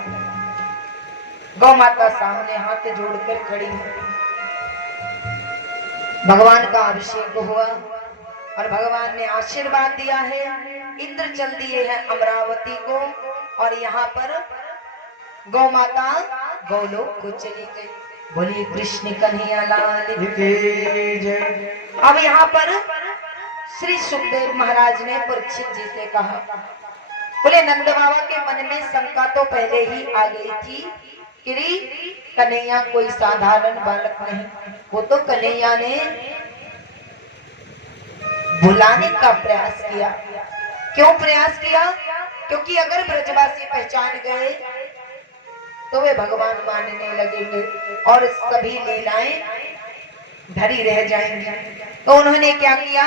गौ माता सामने हाथ जोड़कर खड़ी है। भगवान का अभिषेक हुआ और भगवान ने आशीर्वाद दिया है, इंद्र चल दिए हैं अमरावती को, और यहाँ पर गौ माता गौलोक को चली गई। बोलिए कृष्ण कन्हैया लाल की जय। अब यहाँ पर श्री सुखदेव महाराज ने परीक्षित जी से कहा, बोले नंद बाबा के मन में शंका तो पहले ही आ गई थी कि कन्हैया कोई साधारण बालक नहीं, वो तो कन्हैया ने बुलाने का प्रयास किया। क्यों प्रयास किया? क्योंकि अगर ब्रजवासी पहचान गए तो वे भगवान मानने लगेंगे और सभी लीलाएं धरी रह जाएंगी। तो उन्होंने क्या किया,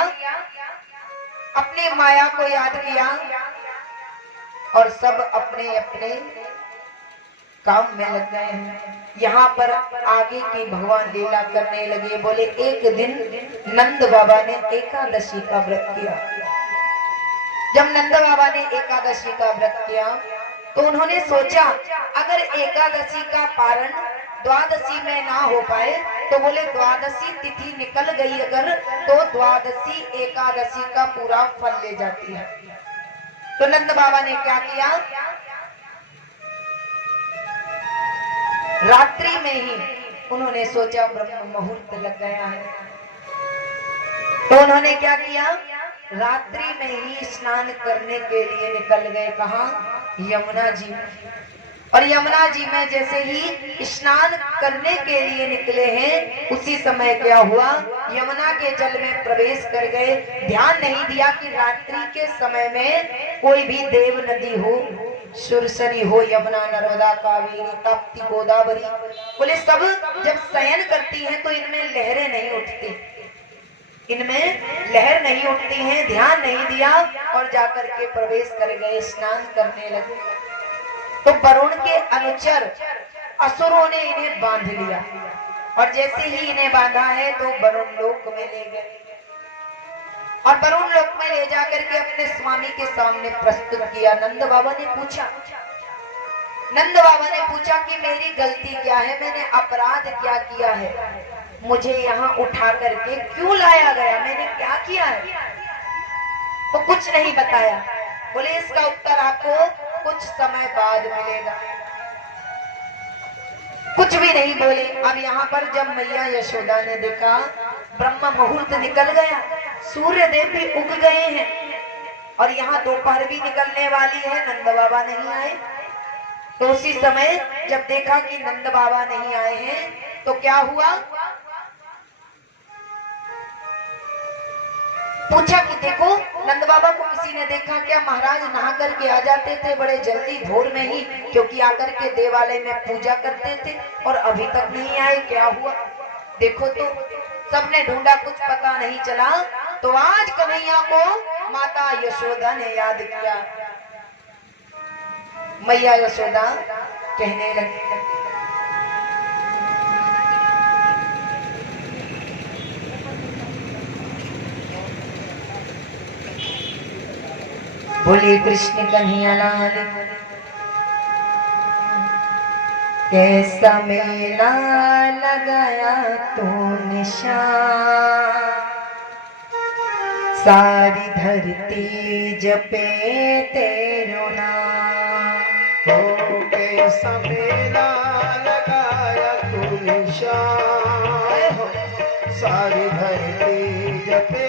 अपने माया को याद किया और सब अपने अपने काम में लग गए हैं। यहाँ पर आगे की भगवान लीला करने लगे। बोले एक दिन नंद बाबा ने एकादशी का व्रत किया। जब नंद बाबा ने एकादशी का व्रत किया तो उन्होंने सोचा अगर एकादशी का पारण द्वादशी में ना हो पाए तो बोले द्वादशी तिथि निकल गई अगर, तो द्वादशी एकादशी का पूरा फल ले जाती है। तो नंद बाबा ने क्या किया, रात्रि में ही उन्होंने सोचा ब्रह्म मुहूर्त लग गया है, तो उन्होंने क्या किया, रात्रि में ही स्नान करने के लिए निकल गए। कहाँ? यमुना जी में। और यमुना जी में जैसे ही स्नान करने के लिए निकले हैं उसी समय क्या हुआ, यमुना के जल में प्रवेश कर गए। ध्यान नहीं दिया कि रात्रि के समय में कोई भी देव नदी हो, सुरसरी हो, यमुना, नर्मदा, कावेरी, ताप्ती, गोदावरी, बोले सब जब शयन करती हैं तो इनमें लहरें नहीं उठती, इनमें लहर नहीं उठती हैं। ध्यान नहीं दिया और जाकर के प्रवेश कर गए, स्नान करने लगे। तो वरुण के अनुचर असुरों ने इन्हें बांध लिया और जैसे ही इन्हें बांधा है तो वरुण लोक में ले गए और वरुण लोक में ले जाकर के अपने स्वामी के सामने प्रस्तुत किया। नंद बाबा ने पूछा कि मेरी गलती क्या है, मैंने अपराध क्या किया है, मुझे यहाँ उठा करके क्यों लाया गया, मैंने क्या किया है? तो कुछ नहीं बताया। बोले इसका उत्तर आपको कुछ समय बाद मिलेगा। कुछ भी नहीं बोले। अब यहाँ पर जब मैया यशोदा ने देखा ब्रह्म मुहूर्त निकल गया, सूर्य देव भी उग गए हैं और यहाँ दोपहर भी निकलने वाली है, नंद बाबा नहीं आए। तो उसी समय जब देखा कि नंद बाबा नहीं आए हैं तो क्या हुआ, पूछा कि देखो नंद बाबा को किसी ने देखा क्या? महाराज नहा करके आ जाते थे बड़े जल्दी भोर में ही, क्योंकि आकर के देवालय में पूजा करते थे और अभी तक नहीं आए, क्या हुआ? देखो तो सबने ढूंढा, कुछ पता नहीं चला। तो आज कन्हैया को माता यशोदा ने याद किया। मैया यशोदा कहने लगी, बोले कृष्ण कन्हैया लाल, कैसा मेला लगाया तू निशान, सारी धरती जपे तेरो नाम। हो कैसा मेला लगाया तू निशान, सारी धरती जपे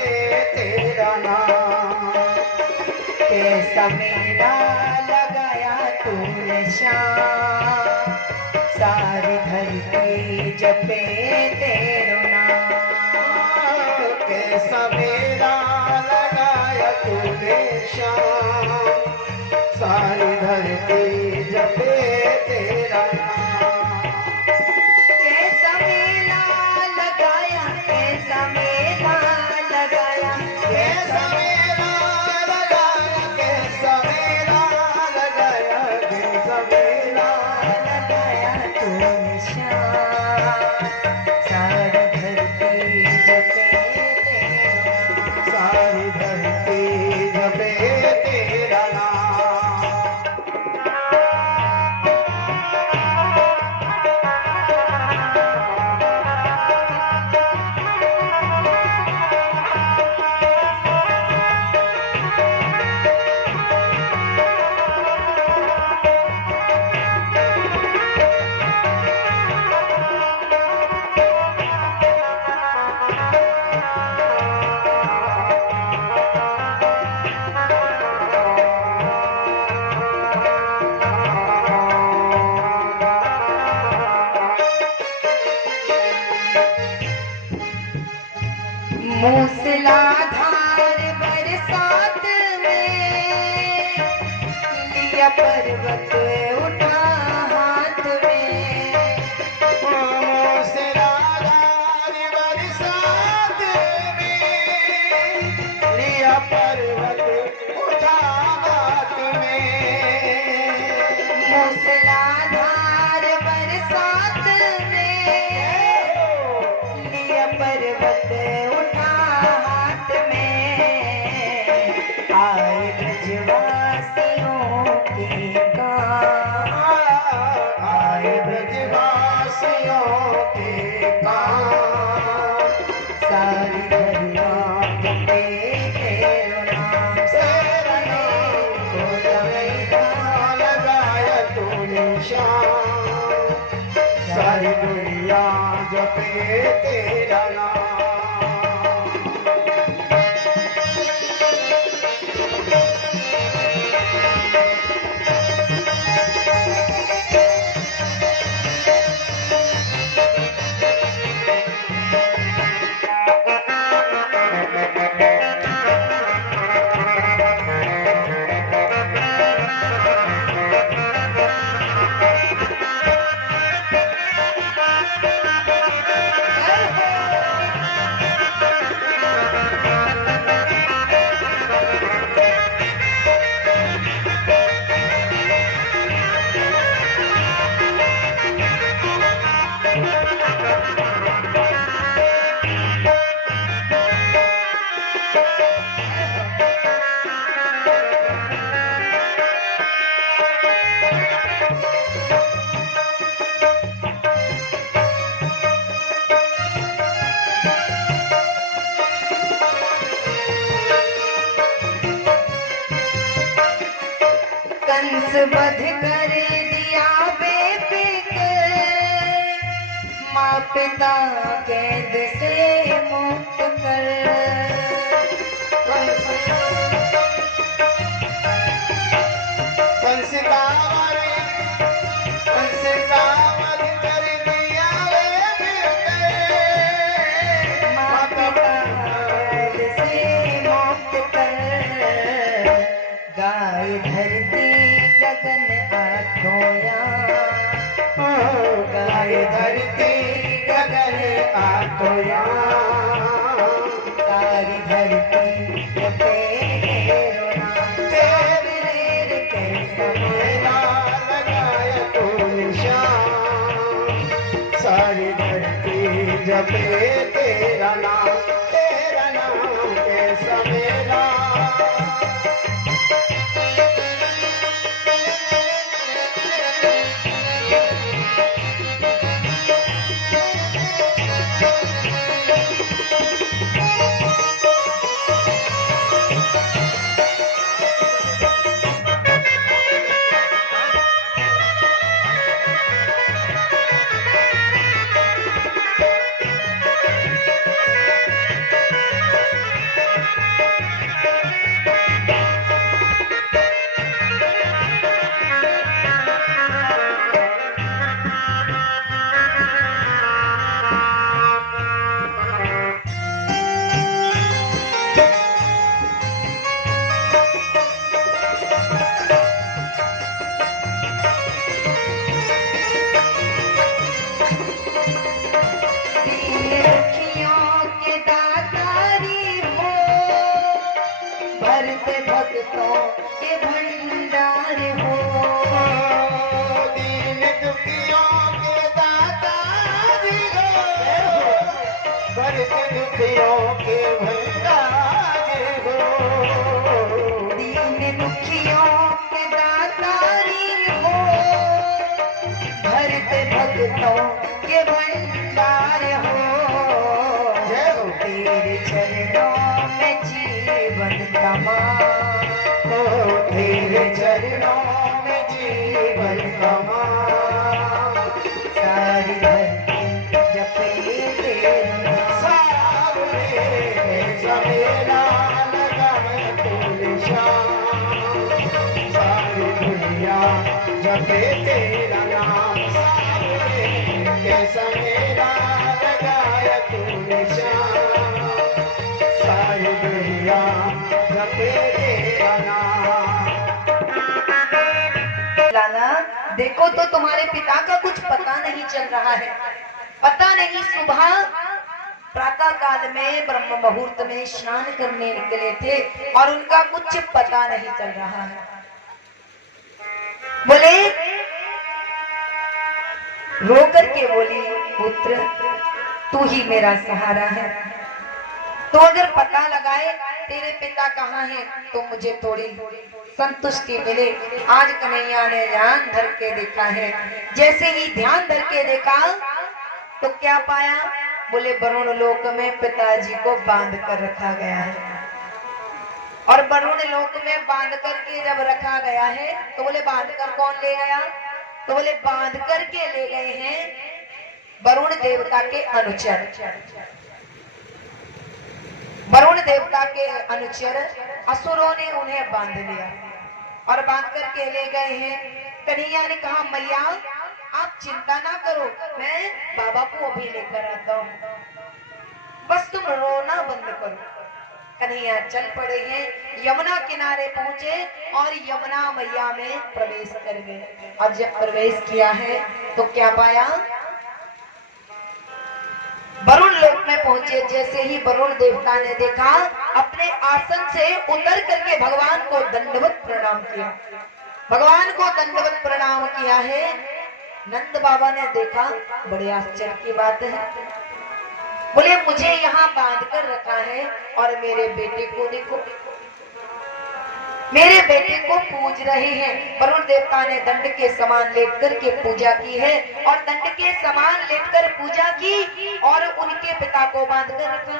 तेरा नाम। कैसा मेला लगाया तू निशान, सारी धरती जपे तेरो नाम। कैसा मेला लगाया तूने शाम, सारी धरती जपे तेरा नाम। कैसा मेला लगाया, कैसा मेला लगाया, कैसा मेला लगाया, कैसा मेला लगाया, कैसा मेला लगाया तू निशान, सारी धरती जपे तेरा नाम। सारी धरती जपे तेरा नाम। मूसलाधार बरसात में लिया पर्वत उठा हाथ में। मूसलाधार बरसात में लिया पर्वत उठा हाथ में। मूसलाधार बरसात में लिया पर्वत उठा हाथ में। आए ब्रजवासियों के काम, आए ब्रजवासियों के काम। सारी दुनिया जपे तेरो नाम। तेरा को लगाया तूने शाम। सारी दुनिया जपे तेरा नाम। कंस वध कर दिया बेफिक्र, माँ पिता कैद से मुक्त कर। कंस का वध कर दिया बेफिक्र, माँ पिता कैद से मुक्त कर। गाय धरती गगन आठोया, गाय धरती गगन आठोया। सारी धरती जपे तेरो नाम। तेरे कैसा मेरा लगाया तूने शाम। सारी धरती जपे तेरा नाम कैसा मेरा। भक्तों के भंडार हो। दीन दुखियों के दातारी हो। भरत दुखियों के भंडार हो। दीन दुखियों के दातारी हो। भरत भक्तों के भंडार हो। तेरे चरणों में जीवन कमा, तेरे चरणों में जीवन कमा। सारी धरती जपे तेरा नाम। सावरे सवेरा लगाए तूने शाम। सारी दुनिया जपे तेरा नाम। सावरे सवेरा लगाया तूने शाम। देखो तो तुम्हारे पिता का कुछ पता नहीं चल रहा है। पता नहीं सुबह प्रातः काल में ब्रह्म मुहूर्त में स्नान करने निकले थे और उनका कुछ पता नहीं चल रहा है। बोले रो करके बोली, पुत्र तू ही मेरा सहारा है, तो अगर पता लगाए तेरे पिता कहाँ हैं तो मुझे थोड़ी संतुष्टि मिले। आज कन्हैया ने ध्यान धर के देखा है। जैसे ही ध्यान धर के देखा तो क्या पाया? बोले वरुण लोक में पिताजी को बांध कर रखा गया है। और वरुण लोक में बांध करके जब रखा गया है तो बोले बांध कर कौन ले गया? तो बोले बांध करके ले गए हैं वरुण देवता के अनुचर। वरुण देवता के अनुचर असुरों ने उन्हें बांध लिया और बांध करके ले गए हैं। कन्हैया ने कहा मैया आप चिंता ना करो, मैं बाबा को अभी लेकर आता हूँ, बस तुम रोना बंद करो। कन्हैया चल पड़े हैं, यमुना किनारे पहुंचे और यमुना मैया में प्रवेश कर गए। और जब प्रवेश किया है तो क्या पाया? वरुण लोक में पहुंचे। जैसे ही वरुण देवता ने देखा, अपने आसन से उतर करके भगवान को दंडवत प्रणाम किया। भगवान को दंडवत प्रणाम किया है। नंद बाबा ने देखा, बड़े आश्चर्य की बात है। बोले मुझे यहाँ बांध कर रखा है और मेरे बेटे को देखो, मेरे बेटे को पूज रहे हैं। वरुण देवता ने दंड के समान लेट करके पूजा की है और दंड के समान लेट कर पूजा की और उनके पिता को बांध कर रखा।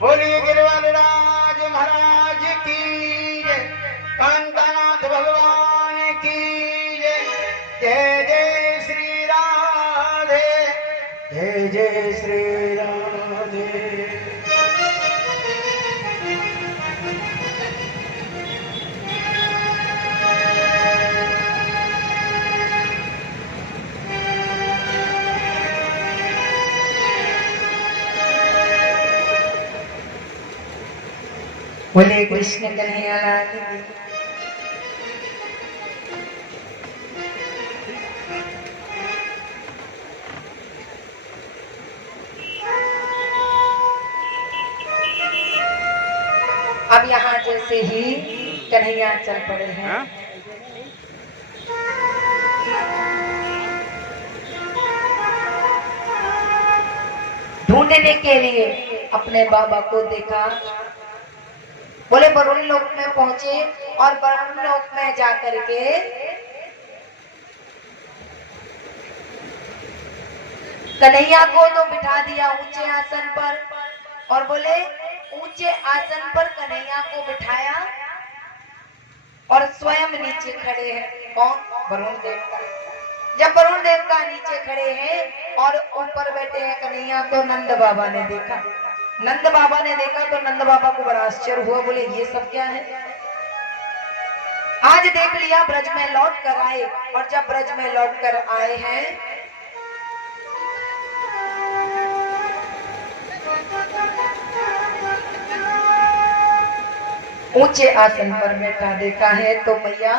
बोलिए गिरवाल राज महाराज की जय, कांतानाथ भगवान की जय। जय जय श्री राधे, जय जय श्री राधे। बोले कृष्ण कन्हैया लाल की। अब यहाँ जैसे ही कन्हैया चल पड़े हैं, ढूंढने के लिए अपने बाबा को देखा। बोले वरुण लोक में पहुंचे और वरुण लोक में जाकर के कन्हैया को तो बिठा दिया ऊंचे आसन पर और बोले ऊंचे आसन पर कन्हैया को बिठाया और स्वयं नीचे खड़े हैं। कौन? वरुण देवता। जब वरुण देवता नीचे खड़े हैं और ऊपर बैठे हैं कन्हैया, तो नंद बाबा ने देखा। नंद बाबा ने देखा तो नंद बाबा को बड़ा आश्चर्य हुआ। बोले ये सब क्या है? आज देख लिया, ब्रज में लौट कर आए। और जब ब्रज में लौट कर आए हैं ऊंचे आसन पर बैठा देखा है तो मैया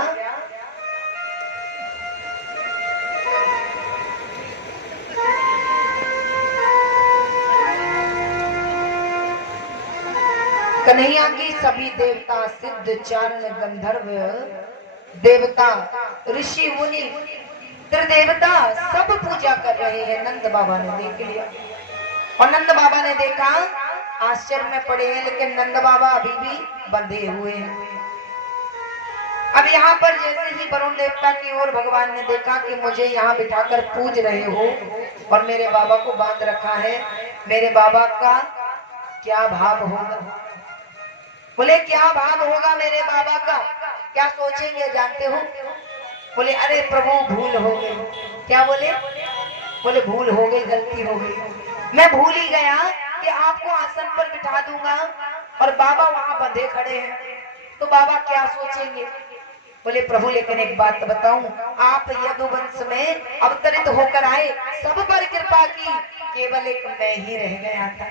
कन्हैया की सभी देवता, सिद्ध, चारण, गंधर्व, देवता, ऋषि, मुनि, त्रिदेवता सब पूजा कर रहे हैं। नंद बाबा ने देख लिया और नंद बाबा ने देखा, आश्चर्य में पड़े हैं, लेकिन नंद बाबा अभी भी बंधे हुए हैं। अब यहाँ पर जैसे ही वरुण देवता की ओर भगवान ने देखा कि मुझे यहाँ बिठाकर पूज रहे हो और मेरे बाबा को बांध रखा है, मेरे बाबा का क्या भाव होगा? बोले क्या भाव होगा मेरे बाबा का? क्या सोचेंगे जानते हो? बोले अरे प्रभु भूल हो गई। क्या बोले? बोले भूल हो गई, गलती हो गई। मैं भूल ही गया कि आपको आसन पर बिठा दूंगा और बाबा वहां बंधे खड़े हैं, तो बाबा क्या सोचेंगे? बोले प्रभु लेकिन एक बात बताऊं, आप यदुवंश में अवतरित होकर आए, सब पर कृपा की, केवल एक मैं ही रह गया था।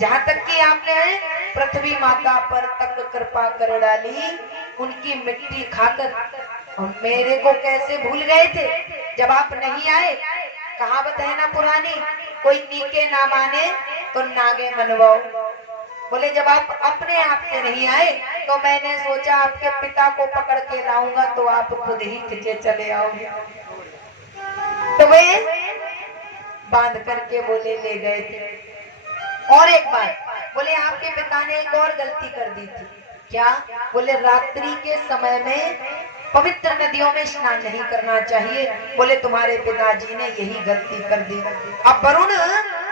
जहाँ तक कि आपने पृथ्वी माता पर तक कृपा कर डाली, उनकी मिट्टी खाकर, और मेरे को कैसे भूल गए थे जब आप नहीं आए। कहावत है ना पुरानी, कोई नीके ना माने तो नागे मनवाओ। बोले जब आप अपने आप से नहीं आए तो मैंने सोचा आपके पिता को पकड़ के लाऊंगा तो आप खुद ही खिंचे चले आओगे। तो वे बांध करके बोले ले गए थे। और एक बात बोले आपके पिता ने एक और गलती कर दी थी। क्या? बोले रात्रि के समय में पवित्र नदियों में स्नान नहीं करना चाहिए। बोले तुम्हारे पिताजी ने यही गलती कर दी। अब वरुण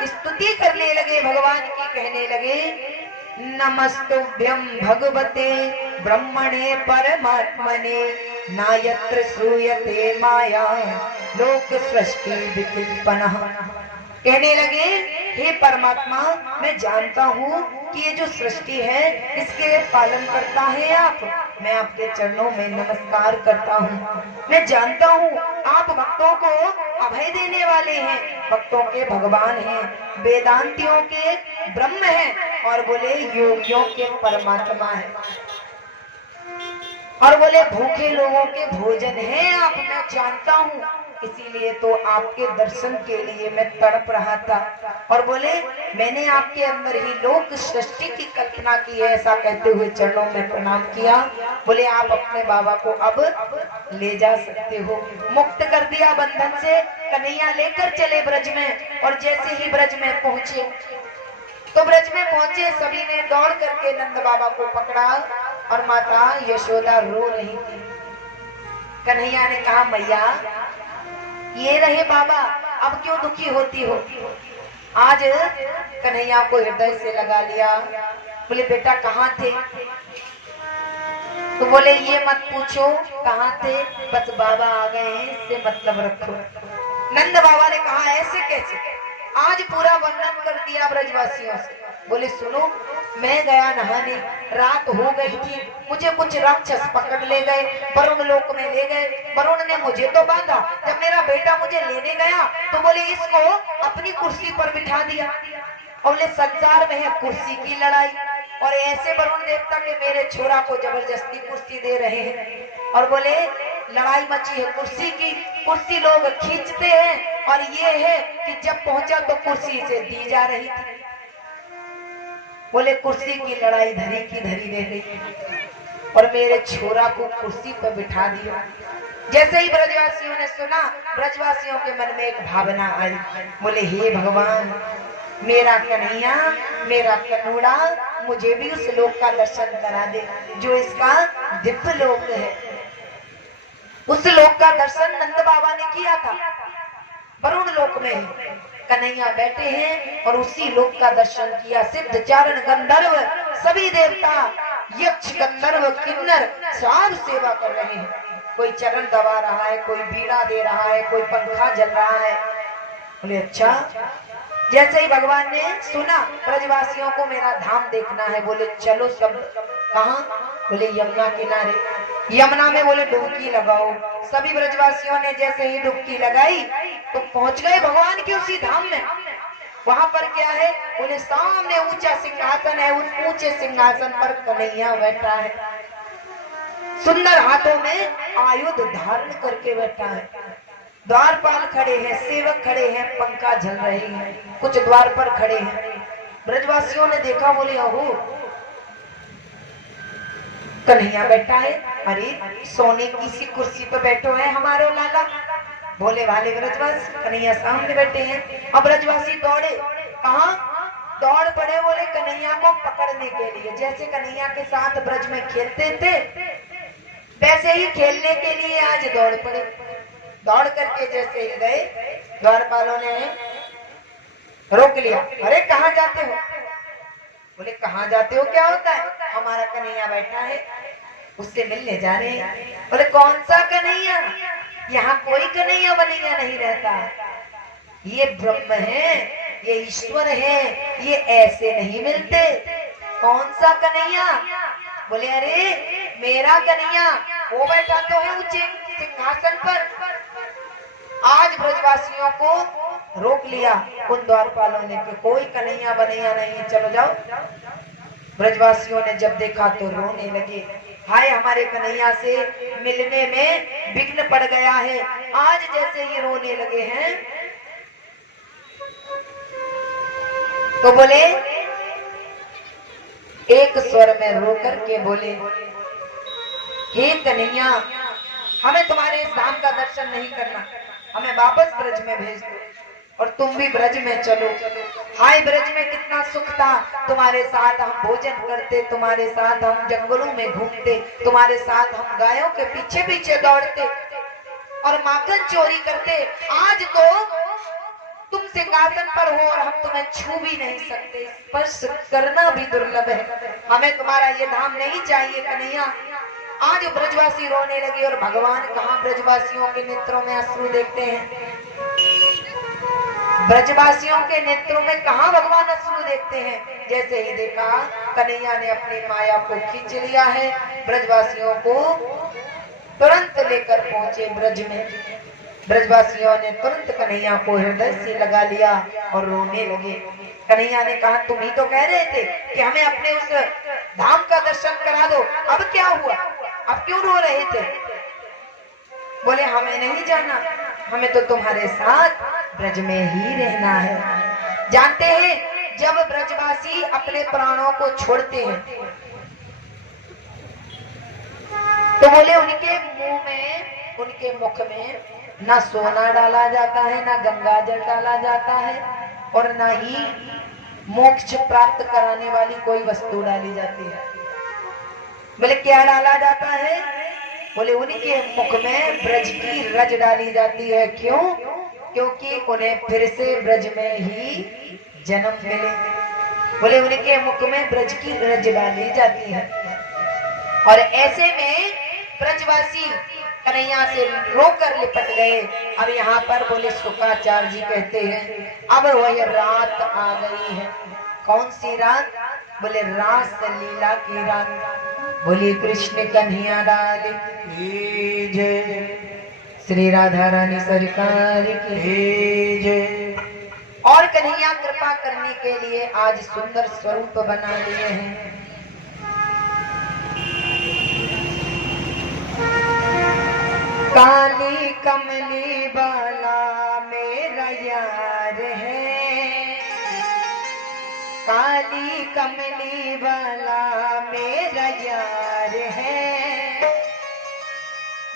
स्तुति करने लगे, भगवान की कहने लगे नमस्तुभ्यं भगवते ब्रह्मणे परमात्मने नायत्र श्रूयते माया लोक सृष्टि विकल्पनः। कहने लगे हे परमात्मा, मैं जानता हूँ कि ये जो सृष्टि है इसके पालन करता है आप। मैं आपके चरणों में नमस्कार करता हूँ। मैं जानता हूँ आप भक्तों को अभय देने वाले हैं, भक्तों के भगवान हैं, वेदांतियों के ब्रह्म हैं, और बोले योगियों के परमात्मा है, और बोले भूखे लोगों के भोजन है आप। मैं जानता हूँ, इसीलिए तो आपके दर्शन के लिए मैं तड़प रहा था। और बोले मैंने आपके अंदर ही लोक सृष्टि की कल्पना की है। ऐसा कहते हुए चरणों में प्रणाम किया। बोले आप अपने बाबा को अब ले जा सकते हो। मुक्त कर दिया बंधन से। कन्हैया लेकर चले ब्रज में, और जैसे ही ब्रज में पहुंचे तो ब्रज में पहुंचे सभी ने दौड़ करके नंद बाबा को पकड़ा, और माता यशोदा रो रही थी। कन्हैया ने कहा मैया ये रहे बाबा, अब क्यों दुखी होती हो? आज कन्हैया को हृदय से लगा लिया। बोले बेटा कहाँ थे? तो बोले ये मत पूछो कहाँ थे, बस बाबा आ गए हैं इससे मतलब रखो। नंद बाबा ने कहा ऐसे कैसे? आज पूरा वर्णन कर दिया ब्रजवासियों से। बोले सुनो, मैं गया नहाने, रात हो गई थी, मुझे कुछ राक्षस पकड़ ले गए, वरुण लोक में ले गए। वरुण ने मुझे तो बांधा, जब मेरा बेटा मुझे लेने गया तो बोले इसको अपनी कुर्सी पर बिठा दिया। और बोले संसार में है कुर्सी की लड़ाई, और ऐसे वरुण देवता के मेरे छोरा को जबरदस्ती कुर्सी दे रहे हैं। और बोले लड़ाई मची है कुर्सी की, कुर्सी लोग खींचते हैं, और ये है कि जब पहुंचा तो कुर्सी से दी जा रही थी। बोले कुर्सी की लड़ाई धरी की धरी रह गई, और मेरे छोरा को कुर्सी पर बिठा दिया। जैसे ही ब्रजवासियों ने सुना, ब्रजवासियों के मन में एक भावना आई। बोले हे भगवान, मेरा कन्हैया, मेरा कन्हूड़ा, मुझे भी उस लोक का दर्शन करा दे जो इसका दिव्य लोक है। उस लोक का दर्शन नंद बाबा ने किया था, वरुण लोक में कन्हैया बैठे हैं, और उसी लोक का दर्शन किया। सिद्ध चारण गंधर्व सभी देवता, यक्ष गंधर्व किन्नर सब सेवा कर रहे हैं। कोई चरण दबा रहा है, कोई बीड़ा दे रहा है, कोई पंखा जल रहा है। बोले अच्छा। जैसे ही भगवान ने सुना ब्रजवासियों को मेरा धाम देखना है, बोले चलो सब। कहाँ? बोले यमुना किनारे। यमुना में बोले डुबकी लगाओ। सभी ब्रजवासियों ने जैसे ही डुबकी लगाई तो पहुंच गए भगवान के उसी धाम में। वहां पर क्या है? बोले सामने ऊंचा सिंहासन है, उस ऊंचे सिंहासन पर कन्हैया बैठा है, सुंदर हाथों में आयुध धारण करके बैठा है। द्वारपाल खड़े हैं, सेवक खड़े हैं, पंखा झल रहे हैं, कुछ द्वार पर खड़े हैं। ब्रजवासियों ने देखा, बोले अहो कन्हैया बैठा है। अरे सोने की सी कुर्सी पर बैठो है हमारो लाला। भोले भाले ब्रजवासी, कन्हैया सामने बैठे हैं। अब ब्रजवासी दौड़े, कहाँ दौड़ पड़े? बोले कन्हैया को पकड़ने के लिए। जैसे कन्हैया के साथ ब्रज में खेलते थे वैसे ही खेलने के लिए आज दौड़ पड़े। दौड़ करके जैसे ही गए, द्वारपालों ने रोक लिया। अरे कहाँ जाते हो? बोले कहाँ जाते हो, क्या होता है? हमारा कन्हैया बैठा है, उससे मिलने जा रहे हैं। बोले कौन सा कन्हैया? यहाँ कोई कन्हैया बनैया नहीं रहता, ये ब्रह्म है, ये ईश्वर है, ये ऐसे नहीं मिलते। कौन सा कन्हैया? बोले अरे मेरा कन्हैया वो बैठा तो है ऊंचे सिंहासन पर। आज ब्रजवासियों को रोक लिया उन द्वारपालों ने कि कोई कन्हैया बनैया नहीं, चलो जाओ। ब्रजवासियों ने जब देखा तो रोने लगे, हाय हमारे कन्हैया से मिलने में विघ्न पड़ गया है। आज जैसे ये रोने लगे हैं तो बोले, एक स्वर में रो करके बोले, हे कन्हैया, हमें तुम्हारे इस धाम का दर्शन नहीं करना, हमें वापस ब्रज में भेज दो और तुम भी ब्रज में चलो। हाय ब्रज में कितना सुख था, तुम्हारे साथ हम भोजन करते, तुम्हारे साथ हम जंगलों में घूमते, तुम्हारे साथ हम गायों के पीछे पीछे दौड़ते और माखन चोरी करते। आज तो तुम सिंहासन पर हो और हम तुम्हें छू भी नहीं सकते, स्पर्श करना भी दुर्लभ है। हमें तुम्हारा ये धाम नहीं चाहिए कन्हैया। आज ब्रजवासी रोने लगे और भगवान कहाँ ब्रजवासियों के नेत्रों में अश्रु देखते हैं? ब्रजवासियों के नेत्रों में कहाँ भगवान अश्रु देखते हैं? जैसे ही देखा कन्हैया ने अपनी माया को खींच लिया है, ब्रजवासियों को तुरंत लेकर पहुंचे ब्रज में। ब्रजवासियों ने तुरंत कन्हैया को हृदय से लगा लिया और रोने लगे। कन्हैया ने कहा, तुम ही तो कह रहे थे कि हमें अपने उस धाम का दर्शन करा दो, अब क्या हुआ? अब क्यों रो रहे थे? बोले, हमें नहीं जाना, हमें तो तुम्हारे साथ ब्रज में ही रहना है। जानते हैं, जब ब्रजवासी अपने प्राणों को छोड़ते हैं तो बोले उनके मुंह में, उनके मुख में ना सोना डाला जाता है, ना गंगा जल डाला जाता है और ना ही मोक्ष प्राप्त कराने वाली कोई वस्तु डाली जाती है। बोले क्या डाला जाता है? बोले उनके मुख में ब्रज की रज डाली जाती है। क्यों? क्योंकि उन्हें फिर से ब्रज में ही जन्म मिले। बोले उनके मुख में ब्रज की रज डाली जाती है। और ऐसे में ब्रजवासी कन्हैया से रोकर लिपट गए। अब यहाँ पर बोले शुक्राचार्य जी कहते हैं, अब वह रात आ गई है। कौन सी रात? बोले रास लीला की रात। बोली कृष्ण कन्हैया लाल की जय, श्री राधा रानी सरकार की जय। और कन्हैया कृपा करने के लिए आज सुंदर स्वरूप बना लिए हैं। काली कमली वाला मेरा यार है, काली कमली वाला मेरा यार है,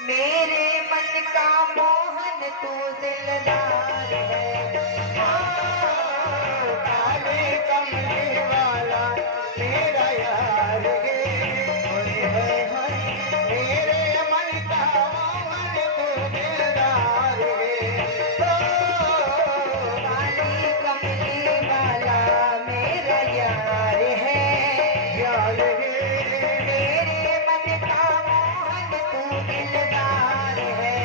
मेरे मन का मोहन तू दिलदार है। काली कमली वाला मेरा यार है, मेरे मन का मोहन तू दिलदार है। काली कमली वाला मेरा यार है, यार है, मेरे मन का मोहन तू दिलदार है।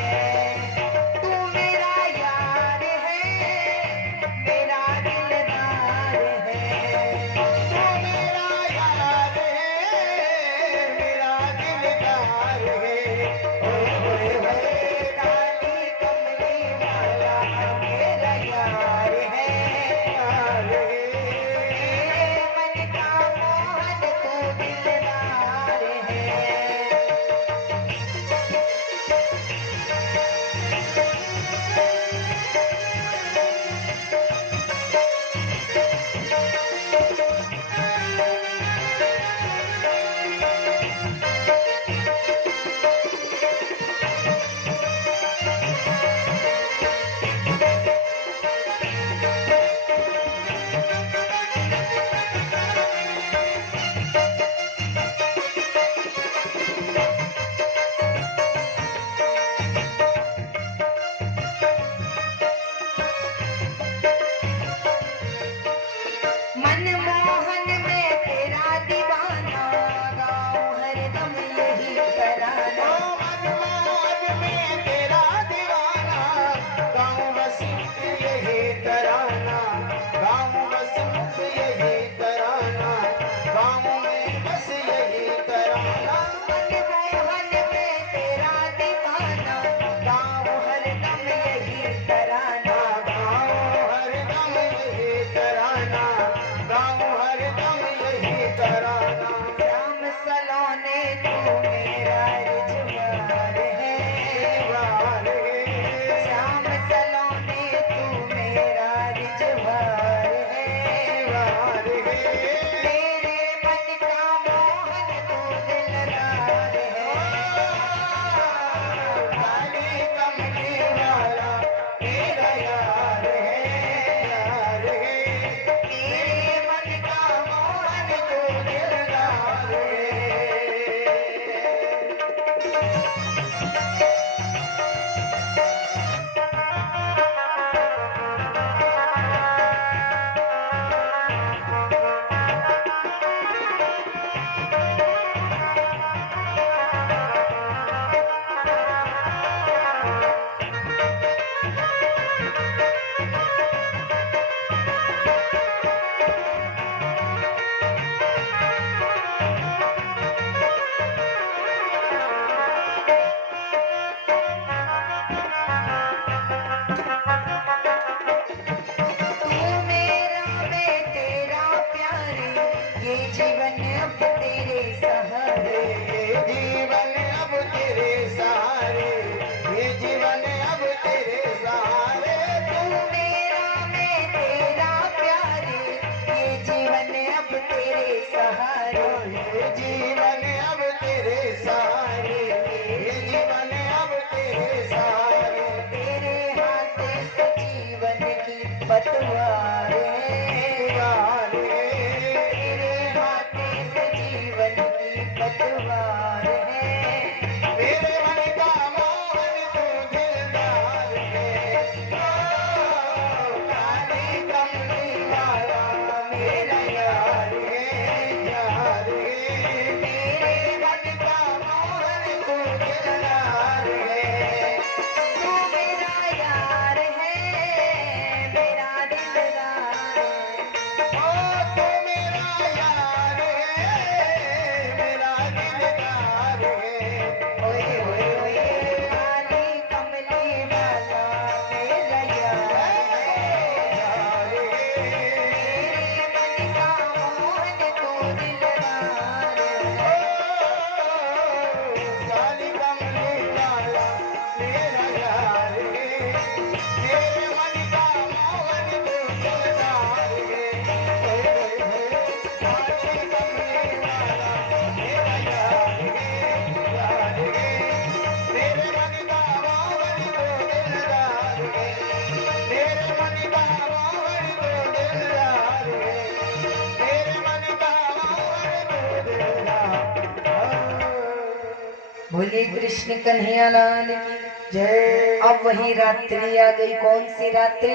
बोले कृष्ण कन्हैया लाल की जय। अब वही रात्रि आ गई। कौन सी रात्रि?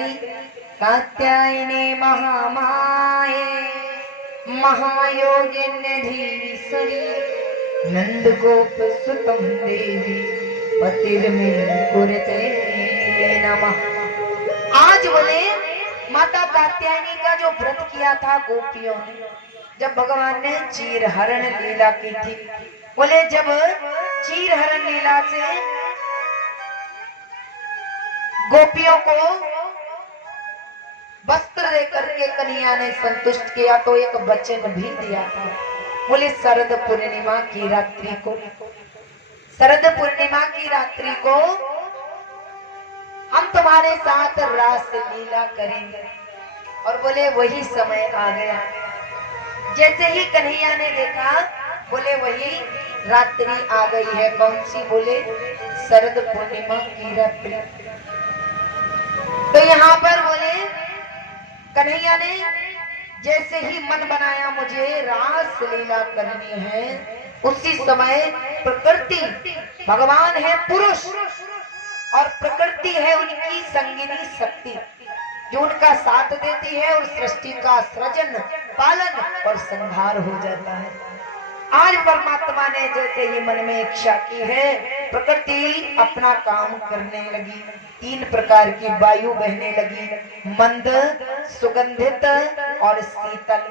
कात्यायनी महामाये महायोगिन्यधीश्वरी नंद गोप सुतम देवी पतिर्मे कुरते नमः। आज बोले माता कात्यायनी का जो व्रत किया था गोपियों ने, जब भगवान ने चीर हरण लीला की थी, बोले जब चीर हरण लीला से गोपियों को वस्त्र दे करके कन्हैया ने संतुष्ट किया तो एक वचन भी दिया था। बोले शरद पूर्णिमा की रात्रि को, शरद पूर्णिमा की रात्रि को हम तुम्हारे साथ रास लीला करेंगे। और बोले वही समय आ गया। जैसे ही कन्हैया ने देखा, बोले वही रात्रि आ गई है। कौन सी? बोले शरद पूर्णिमा की रात्रि। तो यहाँ पर बोले कन्हैया ने जैसे ही मन बनाया मुझे रास लीला करनी है, उसी समय प्रकृति, भगवान है पुरुष और प्रकृति है उनकी संगिनी शक्ति, जो उनका साथ देती है और सृष्टि का सृजन, पालन और संहार हो जाता है। आज परमात्मा ने जैसे ही मन में इच्छा की है, प्रकृति अपना काम करने लगी। 3 प्रकार की वायु बहने लगी, मंद, सुगंधित और शीतल।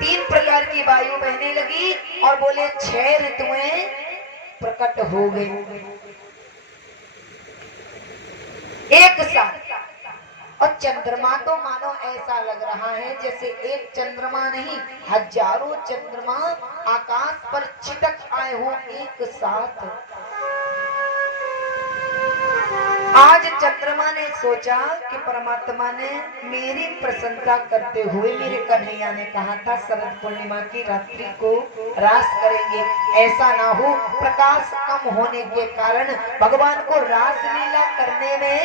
3 प्रकार की वायु बहने लगी और बोले 6 ऋतुएं प्रकट हो गई एक साथ। और चंद्रमा तो मानो ऐसा लग रहा है जैसे एक चंद्रमा नहीं, हजारों चंद्रमा आकाश पर छिटक आए हो एक साथ। आज चंद्रमा ने सोचा कि परमात्मा ने मेरी प्रशंसा करते हुए मेरे कन्हैया ने कहा था शरद पूर्णिमा की रात्रि को रास करेंगे, ऐसा ना हो प्रकाश कम होने के कारण भगवान को रास लीला करने में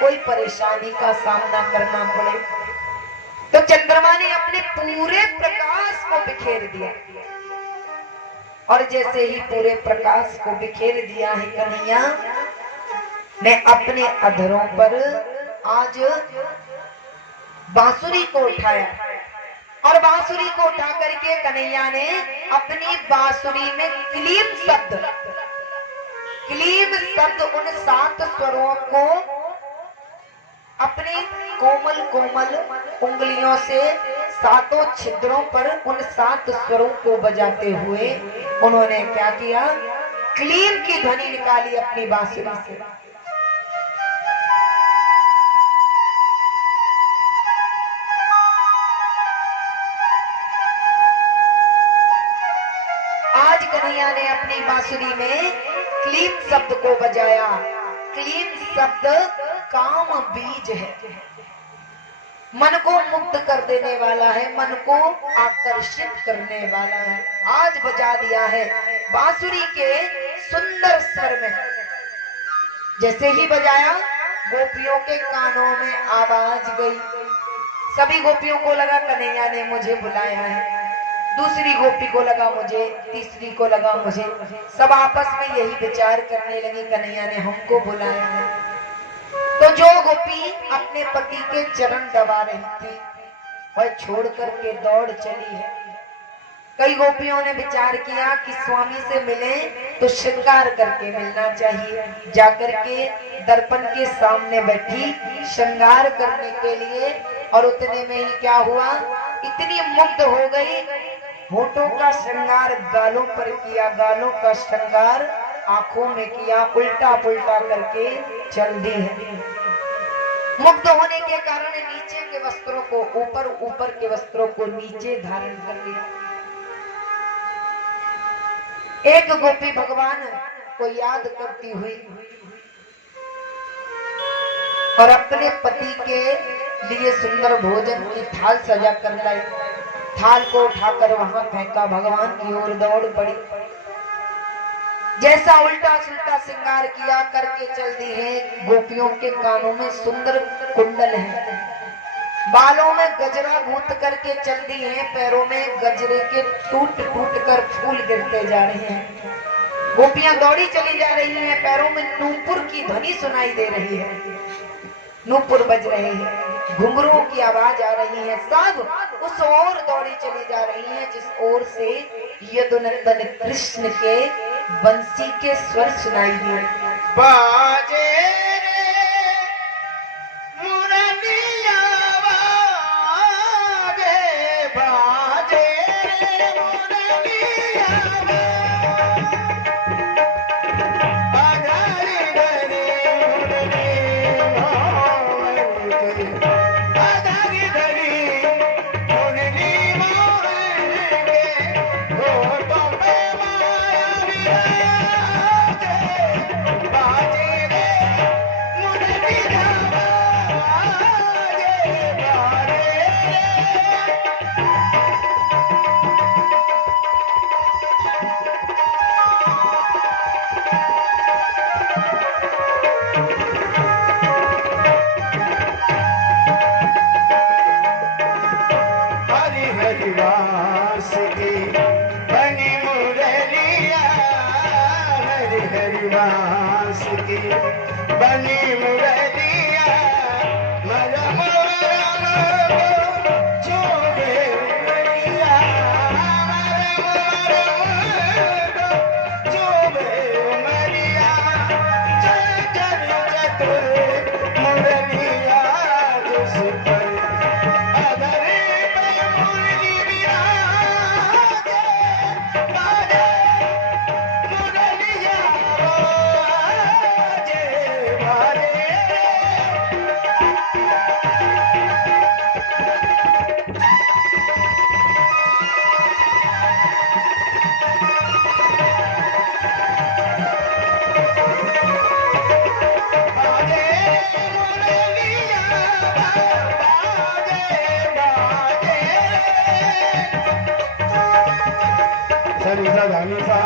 कोई परेशानी का सामना करना पड़े। तो चंद्रमा ने अपने पूरे प्रकाश को बिखेर दिया और जैसे ही पूरे प्रकाश को बिखेर दिया है, कन्हैया ने अपने अधरों पर आज बांसुरी को उठाया और बांसुरी को उठा करके कन्हैया ने अपनी बांसुरी में क्लीम शब्द उन 7 स्वरों को अपनी कोमल कोमल उंगलियों से 7 छिद्रों पर उन 7 स्वरों को बजाते हुए उन्होंने क्या किया? क्लीम की ध्वनि निकाली अपनी बांसुरी से। आज कन्हैया ने अपनी बांसुरी में क्लीम शब्द को बजाया। क्लीम शब्द काम बीज है, मन को मुक्त कर देने वाला है, मन को आकर्षित करने वाला है। आज बजा दिया है बांसुरी के सुंदर स्वर में। जैसे ही बजाया गोपियों के कानों में आवाज गई। सभी गोपियों को लगा कन्हैया ने मुझे बुलाया है, दूसरी गोपी को लगा मुझे, तीसरी को लगा मुझे। सब आपस में यही विचार करने लगी कन्हैया ने हमको बुलाया है। तो जो गोपी अपने पति के चरण दबा रही थी वह छोड़ करके दौड़ चली है। कई गोपियों ने विचार किया कि स्वामी से मिले तो श्रृंगार करके मिलना चाहिए। जाकर के दर्पण के सामने बैठी श्रृंगार करने के लिए, और उतने में ही क्या हुआ, इतनी मुग्ध हो गई। होठों का श्रृंगार गालों पर किया, गालों का श्रृंगार आंखों में किया, उल्टा पुल्टा करके चल दी है। मुग्ध होने के कारण नीचे के वस्त्रों को ऊपर, ऊपर के वस्त्रों को नीचे धारण कर लिया। एक गोपी भगवान को याद करती हुई और अपने पति के लिए सुंदर भोजन की थाल सजा कर लाई। थाल को उठाकर वहां फेंका, भगवान की ओर दौड़ पड़ी। जैसा उल्टा सुल्टा श्रृंगार किया करके चल दी है। गोपियों के कानों में सुंदर कुंडल है, बालों में गजरा गूंथ करके चल दी है, पैरों में गजरे के टूट टूट कर फूल गिरते जा रहे हैं। गोपियां दौड़ी चली जा रही हैं, पैरों में नूपुर की ध्वनि सुनाई दे रही है, नूपुर बज रहे हैं, घुंघरुओं की आवाज आ रही है। सब उस ओर दौड़ी चली जा रही हैं जिस ओर से यदुनंदन कृष्ण के बंसी के स्वर सुनाई दिए। बाजे मुरलिया बाजे, बाजे मुरलिया बाजे, धरी धरी मुरली मोहन के होठों पे माया विराजे, बाजे रे मुरलिया बाजे, बाजे हरि हरि वास की बनी मुरलिया, हरि हरि वास की बनी मुरलिया, मरम मरम चूबे उमरिया, मरम मरम चूबे उमरिया, चल चल चतुर मुरलिया जिस पर अधरे पे मुरली विराजे, बाजे मुरलिया बाजे, बाजे बाजे मुरलिया बाजे, बाजे सरी सदानी सा,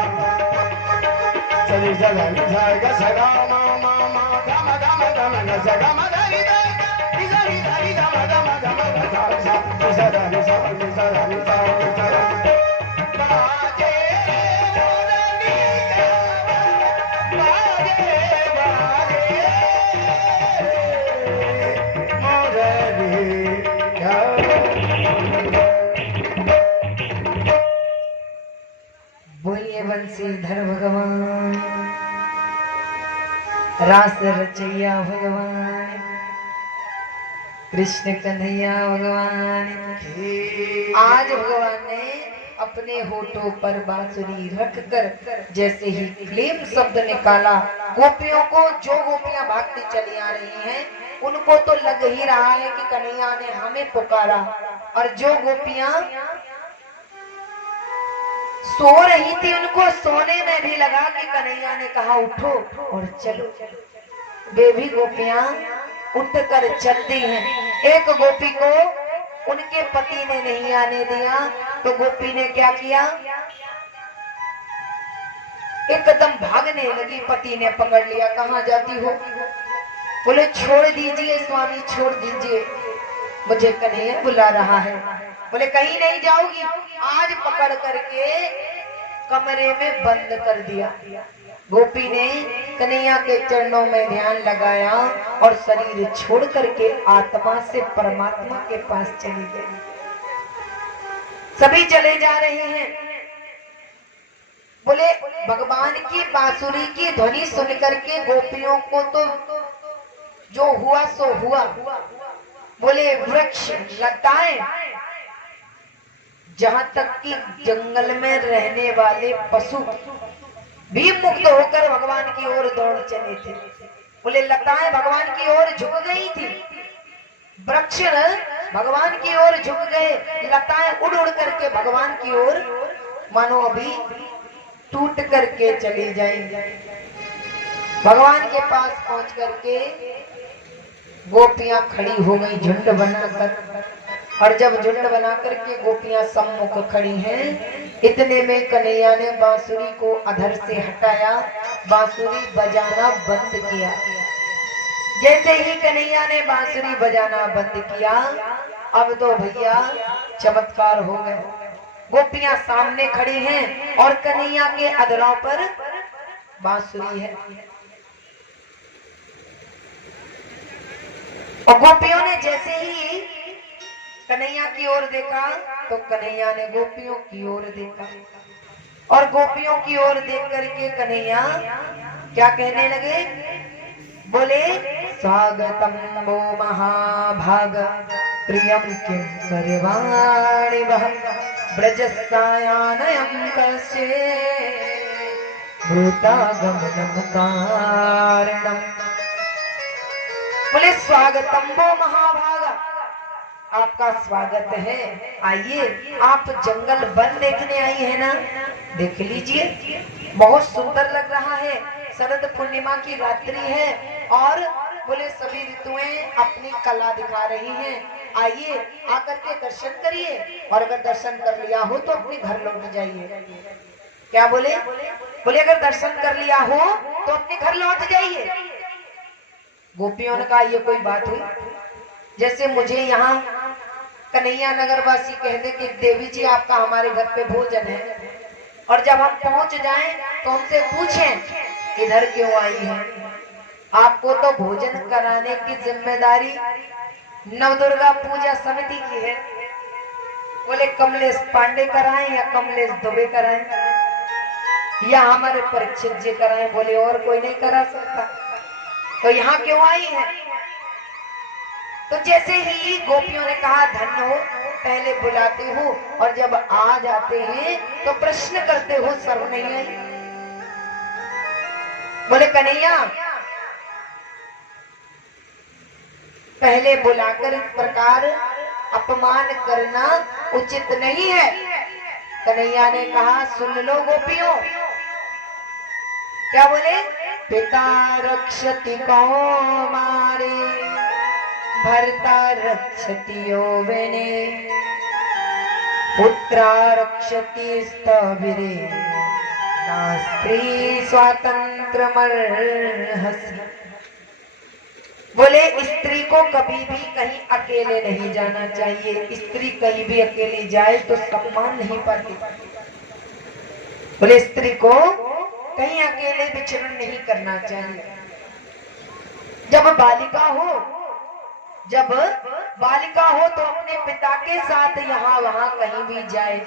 सरी सदानी सा ग सगा मा मा मा गम गम गम ग सगा म धरी धरी धरी धरी गम गम गम ग सा सा सदानी सा, सदानी सा, बाजे मुरलिया बाजे, बाजे मुरलिया। बोलिए बंसीधर भगवान, रास रचैया भगवान, कृष्ण कन्हैया भगवान। आज भगवान ने अपने होठों पर बांसुरी रखकर जैसे ही क्लेम शब्द निकाला, गोपियों को, जो गोपियां भागती चली आ रही हैं, उनको तो लग ही रहा है कि कन्हैया ने हमें पुकारा, और जो गोपियां सो रही थी उनको सोने में भी लगा कि कन्हैया ने कहा उठो और चलो। वे भी गोपियां उठकर चलती हैं। एक गोपी को उनके पति ने नहीं आने दिया, तो गोपी ने क्या किया, एकदम भागने लगी। पति ने पकड़ लिया, कहाँ जाती हो? बोले छोड़ दीजिए स्वामी, छोड़ दीजिए, मुझे कन्हैया बुला रहा है। बोले कहीं नहीं जाओगी। आज पकड़ करके कमरे में बंद कर दिया। गोपी ने कन्हैया के चरणों में ध्यान लगाया और शरीर छोड़ करके आत्मा से परमात्मा के पास चली गई। सभी चले जा रहे हैं। बोले भगवान की बांसुरी की ध्वनि सुन करके गोपियों को तो जो हुआ सो हुआ। बोले वृक्ष, लताएं, जहां तक कि जंगल में रहने वाले पशु भी मुक्त होकर भगवान की ओर दौड़ चले थे। बोले लताएं भगवान की ओर झुक गई थी, वृक्ष भगवान की ओर झुक गए, लताएं उड़ उड़ करके भगवान की ओर मानो अभी टूट करके चली जाएंगे। भगवान के पास पहुंच करके गोपियां खड़ी हो गई झुंड बनाकर, और जब झुंड बना करके गोपियां सम्मुख खड़ी हैं, इतने में कन्हैया ने बांसुरी को अधर से हटाया, बांसुरी बजाना बंद किया। जैसे ही कन्हैया ने बांसुरी बजाना बंद किया, अब तो भैया चमत्कार हो गए। गोपियां सामने खड़ी हैं और कन्हैया के अधरों पर बांसुरी है। और गोपियों ने जैसे ही कन्हैया की ओर देखा तो कन्हैया ने गोपियों की ओर देखा, और गोपियों की ओर देख करके कन्हैया क्या कहने लगे, बोले स्वागतम वो महाभाग प्रियम किम परिवाणि वह ब्रजस्तायानयं कस्य भूतागमनम कारणम। बोले स्वागतम वो महाभागा, आपका स्वागत है, आइए। आप जंगल वन देखने आई है ना, देख लीजिए, बहुत सुंदर लग रहा है। शरद पूर्णिमा की रात्रि है और बोले सभी ऋतुएं अपनी कला दिखा रही हैं। आइए आकर के दर्शन करिए, और अगर दर्शन कर लिया हो तो अपने घर लौट जाइए। क्या बोले? बोले अगर दर्शन कर लिया हो तो अपने घर लौट जाइए। गोपियों ने कहा ये कोई बात हुई? जैसे मुझे यहाँ कन्हैया नगर वासी कह दे कि देवी जी आपका हमारे घर पे भोजन है, और जब हम पहुंच जाएं तो हमसे पूछें इधर क्यों आई है। आपको तो भोजन कराने की जिम्मेदारी नवदुर्गा पूजा समिति की है। बोले कमलेश पांडे कराएं या कमलेश दुबे कराएं या हमारे परीक्षित जी कराएं? बोले और कोई नहीं करा सकता, तो यहाँ क्यों आई है? तो जैसे ही गोपियों ने कहा धन्य हो, पहले बुलाते हो और जब आ जाते हैं तो प्रश्न करते हो, सर्व नहीं आई। बोले कन्हैया पहले बुलाकर इस प्रकार अपमान करना उचित नहीं है। कन्हैया ने कहा सुन लो गोपियों, क्या बोले? पिता रक्षति कौमारे भर्ता रक्षति यौवने पुत्रा रक्षति स्थविरे स्त्री स्वातंत्रमर्हसि। बोले स्त्री को कभी भी कहीं अकेले नहीं जाना चाहिए। स्त्री कहीं भी अकेली जाए तो सम्मान नहीं पाती। बोले स्त्री को कहीं अकेले विचरण नहीं करना चाहिए। जब बालिका हो तो अपने पिता के साथ यहाँ वहां कहीं भी जाए,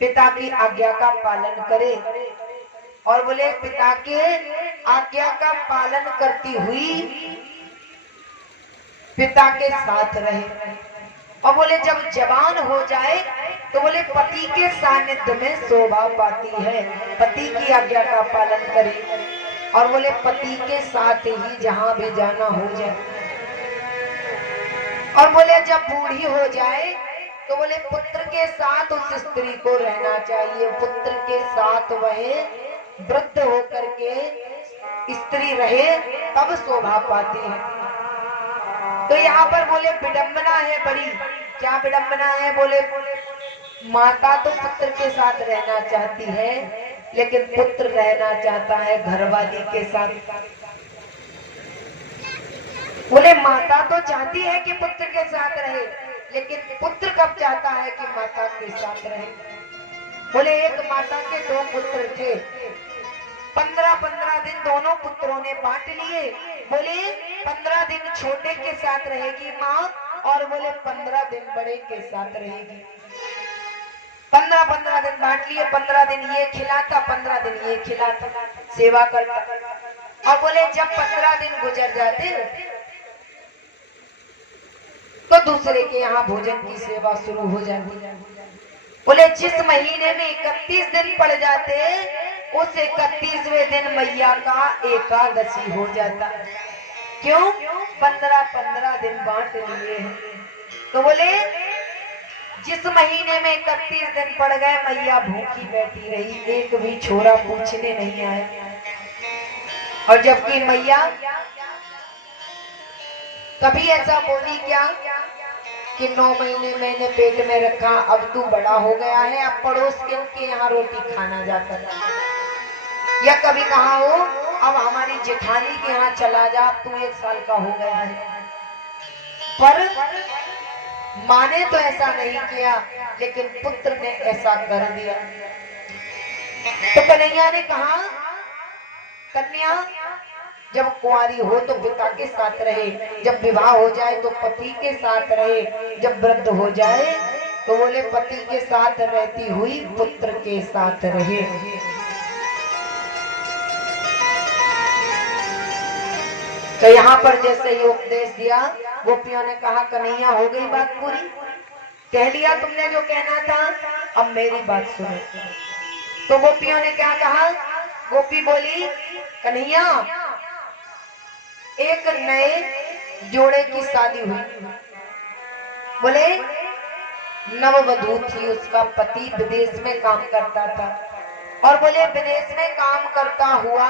पिता की आज्ञा का पालन करे, और बोले पिता के आज्ञा का पालन करती हुई पिता के साथ रहे। और बोले जब जवान हो जाए तो बोले पति के सानिध्य में शोभा पाती है, पति की आज्ञा का पालन करे, और बोले पति के साथ ही जहां भी जाना हो जाए। और बोले जब बूढ़ी हो जाए तो बोले पुत्र के साथ उस स्त्री को रहना चाहिए, पुत्र के साथ वह वृद्ध होकर के स्त्री रहे तब शोभा पाती है। तो यहाँ पर बोले विडंबना है बड़ी। क्या विडंबना है? बोले माता तो पुत्र के साथ रहना चाहती है, लेकिन पुत्र रहना चाहता है घरवाली के साथ। बोले माता तो चाहती है कि पुत्र के साथ रहे, लेकिन पुत्र कब चाहता है कि माता के साथ रहे? बोले एक माता के दो पुत्र थे, 15-15 दिन दोनों पुत्रों ने बांट लिए। बोले 15 दिन छोटे के साथ रहेगी माँ, और बोले 15 दिन बड़े के साथ रहेगी। 15-15 दिन बांट लिए, 15 दिन ये खिलाता, 15 दिन ये खिलाता, सेवा करता। और बोले जब 15 दिन गुजर जाते तो दूसरे के यहाँ भोजन की सेवा शुरू हो जाती। बोले जिस महीने में 31 दिन पड़ जाते उस 31वें दिन मैया का एकादशी हो जाता। क्यों? 15-15 दिन बांट लिए हैं। तो बोले जिस महीने में 31 दिन पड़ गए मैया भूखी बैठी रही, एक भी छोरा पूछने नहीं आया। और जबकि मैया कभी ऐसा बोली क्या कि 9 महीने मैंने पेट में रखा, अब तू बड़ा हो गया है, अब पड़ोस के उनके यहाँ रोटी खाना जाकर, या कभी कहा हो अब हमारी जेठानी के यहाँ चला जा, अब तू 1 साल का हो गया है। पर माँ ने तो ऐसा नहीं किया, लेकिन पुत्र ने ऐसा कर दिया। तो कन्हैया ने कहा कन्या जब कुंवारी हो तो पिता के साथ रहे, जब विवाह हो जाए तो पति के साथ रहे, जब वृद्ध हो जाए तो बोले पति के साथ रहती हुई पुत्र के साथ रहे। तो यहाँ पर जैसे ही उपदेश दिया, गोपियों ने कहा कन्हैया हो गई बात पूरी, कह लिया तुमने जो कहना था, अब मेरी बात सुनो। तो गोपियों ने क्या कहा? गोपी बोली कन्हैया एक नए जोड़े की शादी हुई, बोले नववधू थी, उसका पति विदेश में काम करता था, और बोले विदेश में काम करता हुआ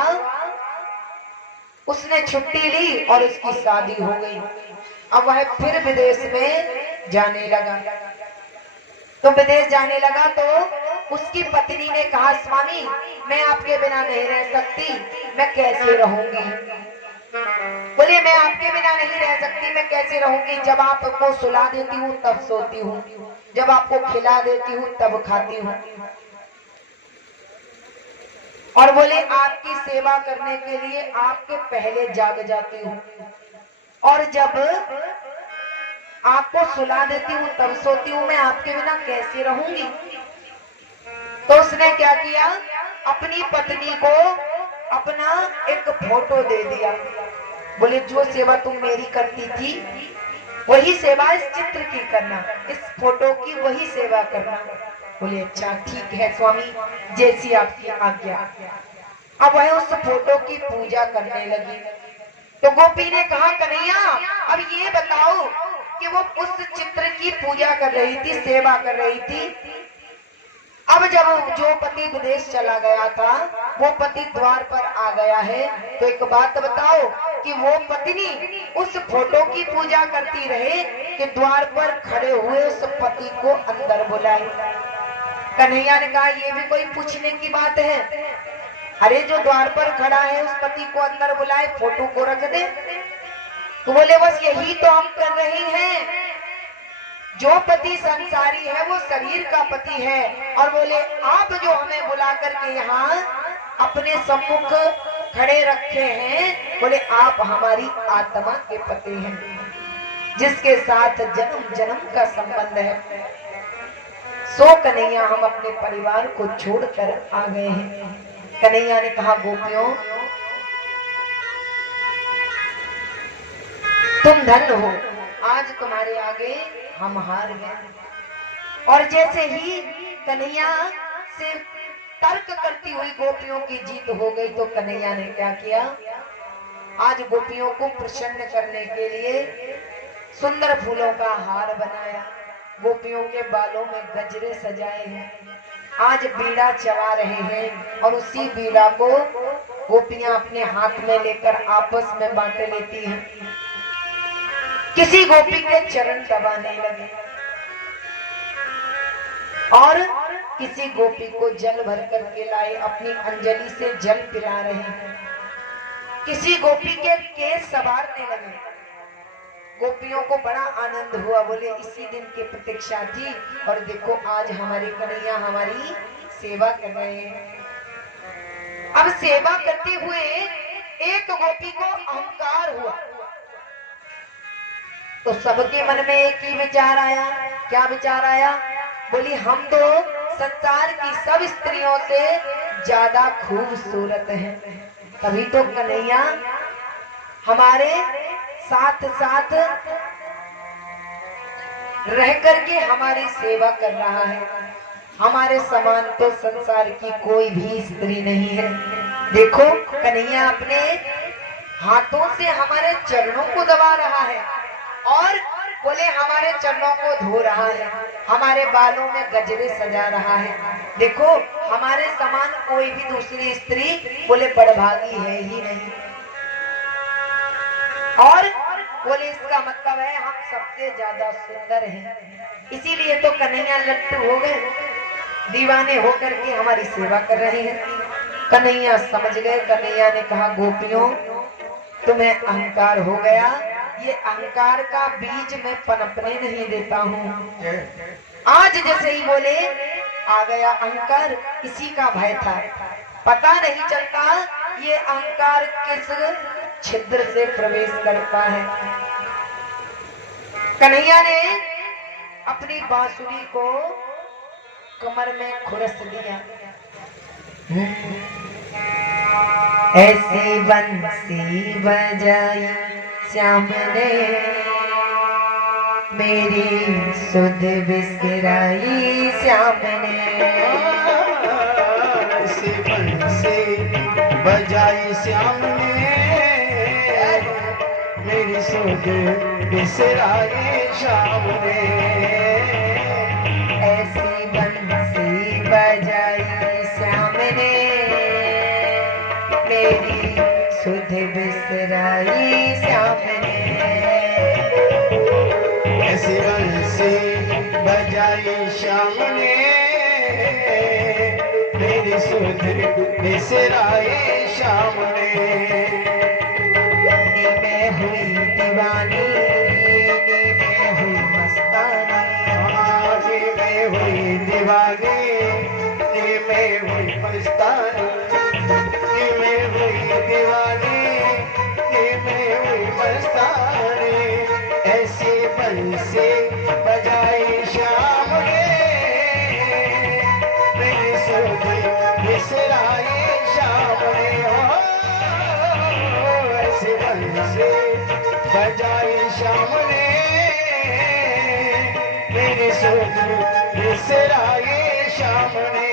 उसने छुट्टी ली और उसकी शादी हो गई। अब वह फिर विदेश में जाने लगा, तो विदेश जाने लगा तो उसकी पत्नी ने कहा स्वामी मैं आपके बिना नहीं रह सकती, मैं कैसे रहूंगी? बोले मैं आपके बिना नहीं रह सकती, मैं कैसे रहूंगी? जब आपको सुला देती हूँ तब सोती हूँ, जब आपको खिला देती हूँ तब खाती हूँ, और बोले आपकी सेवा करने के लिए आपके पहले जाग जाती हूँ, और जब आपको सुला देती हूँ तब सोती हूँ, मैं आपके बिना कैसे रहूंगी? तो उसने क्या किया? अपनी पत्नी को अपना एक फोटो दे दिया, बोले जो सेवा तुम मेरी करती थी वही सेवा इस चित्र की करना, इस फोटो की वही सेवा करना। बोले अच्छा ठीक है स्वामी, जैसी आपकी आज्ञा। अब वह उस फोटो की पूजा करने लगी। तो गोपी ने कहा कन्हैया अब ये बताओ कि वो उस चित्र की पूजा कर रही थी, सेवा कर रही थी, अब जब जो पति विदेश चला गया था वो पति द्वार पर आ गया है, तो एक बात बताओ कि वो पत्नी उस फोटो की पूजा करती रहे कि द्वार पर खड़े हुए उस पति को अंदर बुलाए? कन्हैया ने कहा ये भी कोई पूछने की बात है? अरे जो द्वार पर खड़ा है उस पति को अंदर बुलाए, फोटो को रख दे। तो बोले बस यही तो हम कर रही हैं, जो पति संसारी है वो शरीर का पति है, और बोले आप जो हमें बुला करके यहाँ अपने सम्मुख खड़े रखे हैं, बोले आप हमारी आत्मा के पति हैं, जिसके साथ जन्म जन्म का संबंध है। सो कन्हैया हम अपने परिवार को छोड़कर आ गए हैं। कन्हैया ने कहा गोपियों तुम धन्य हो, आज तुम्हारे आगे हम हार गए। और जैसे ही कन्हैया से तर्क करती हुई गोपियों की जीत हो गई, तो कन्हैया ने क्या किया? आज गोपियों को प्रसन्न करने के लिए सुंदर फूलों का हार बनाया, गोपियों के बालों में गजरे सजाए हैं, आज बीड़ा चला रहे हैं, और उसी बीड़ा को गोपियां अपने हाथ में लेकर आपस में बांट लेती हैं। किसी गोपी के चरण दबाने लगे और किसी गोपी को जल भर करके लाए, अपनी अंजलि से जल पिला रहे हैं, किसी गोपी के केस संवारने लगे। गोपियों को बड़ा आनंद हुआ, बोले इसी दिन की प्रतीक्षा थी, और देखो आज हमारी कन्हैया हमारी सेवा कर रहे हैं। अब सेवा करते हुए एक गोपी को अहंकार हुआ, तो सबके मन में एक ही विचार आया। क्या विचार आया? बोली हम तो संसार की सब स्त्रियों से ज्यादा खूबसूरत हैं, तभी तो कन्हैया हमारे साथ साथ रह करके हमारी सेवा कर रहा है। हमारे समान तो संसार की कोई भी स्त्री नहीं है। देखो कन्हैया अपने हाथों से हमारे चरणों को दबा रहा है, और बोले हमारे चरणों को धो रहा है, हमारे बालों में गजरे सजा रहा है। देखो हमारे समान कोई भी दूसरी स्त्री बोले बड़भागी है ही नहीं, और बोले इसका मतलब है हम सबसे ज्यादा सुंदर हैं। इसीलिए तो कन्हैया लट्टू हो गए, दीवाने होकर के हमारी सेवा कर रहे हैं। कन्हैया समझ गए। कन्हैया ने कहा गोपियों तुम्हें अहंकार हो गया, ये अहंकार का बीज मैं पनपने नहीं देता हूँ। आज जैसे ही बोले आ गया अहंकार, इसी का भय था। पता नहीं चलता ये अहंकार किस छिद्र से प्रवेश करता है। कन्हैया ने अपनी बांसुरी को कमर में खुरस दिया। ऐसी बंसी बजाई श्याम ने मेरी सुध बिसराई श्याम ने। ऐसी बंसी बजाई श्याम ने मेरी सुध बिसराई श्याम ने। ऐसी बंसी बजाई श्याम ने मेरी सुध बिसराई श्याम ने। ऐसी बंसी बजाई श्याम ने मेरी सुध बिसराई श्याम ने। नी में हुई दीवानी नी में हुई मस्तानी। नी में हुई दीवानी नी में हुई मस्तानी। नी में हुई दीवानी नी में हुई मस्तानी। ऐसी बंसी बजाई श्याम ने मेरी सुध बिसराई श्याम ने। ऐसी बंसी बजाई श्याम ने मेरी सुध बिसराई श्याम ने।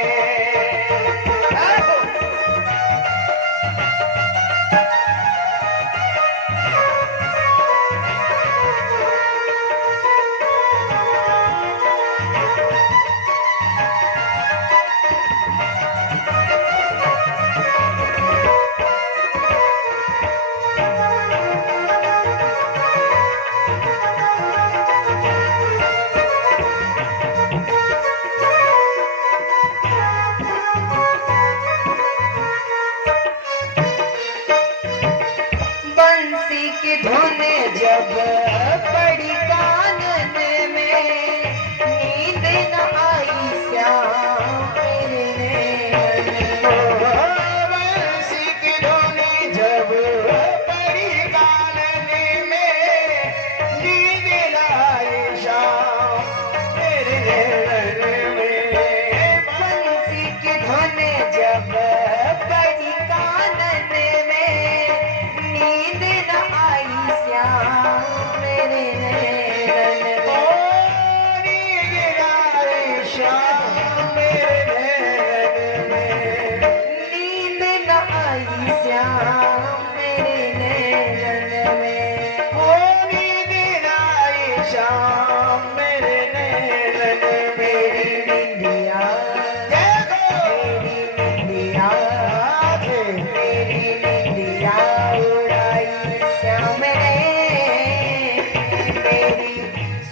बंसी की धुन जब पड़ी कानन में नींद न आई श्याम मेरे नैन में। बंसी की धुन जब पड़ी कानन में नींद न आई श्याम मेरे नैन में। बंसी की धुन जब पड़ी कानन में नींद न आई श्याम मेरे नैन में। नींद आई श्याम मेरे नैन में। नींद न आई श्याम मेरे नैन में। नींद आई श्याम मेरे नैन में। मेरी निंदिया मेरी निंदिया मेरी निंदिया उड़ाई श्याम ने मेरी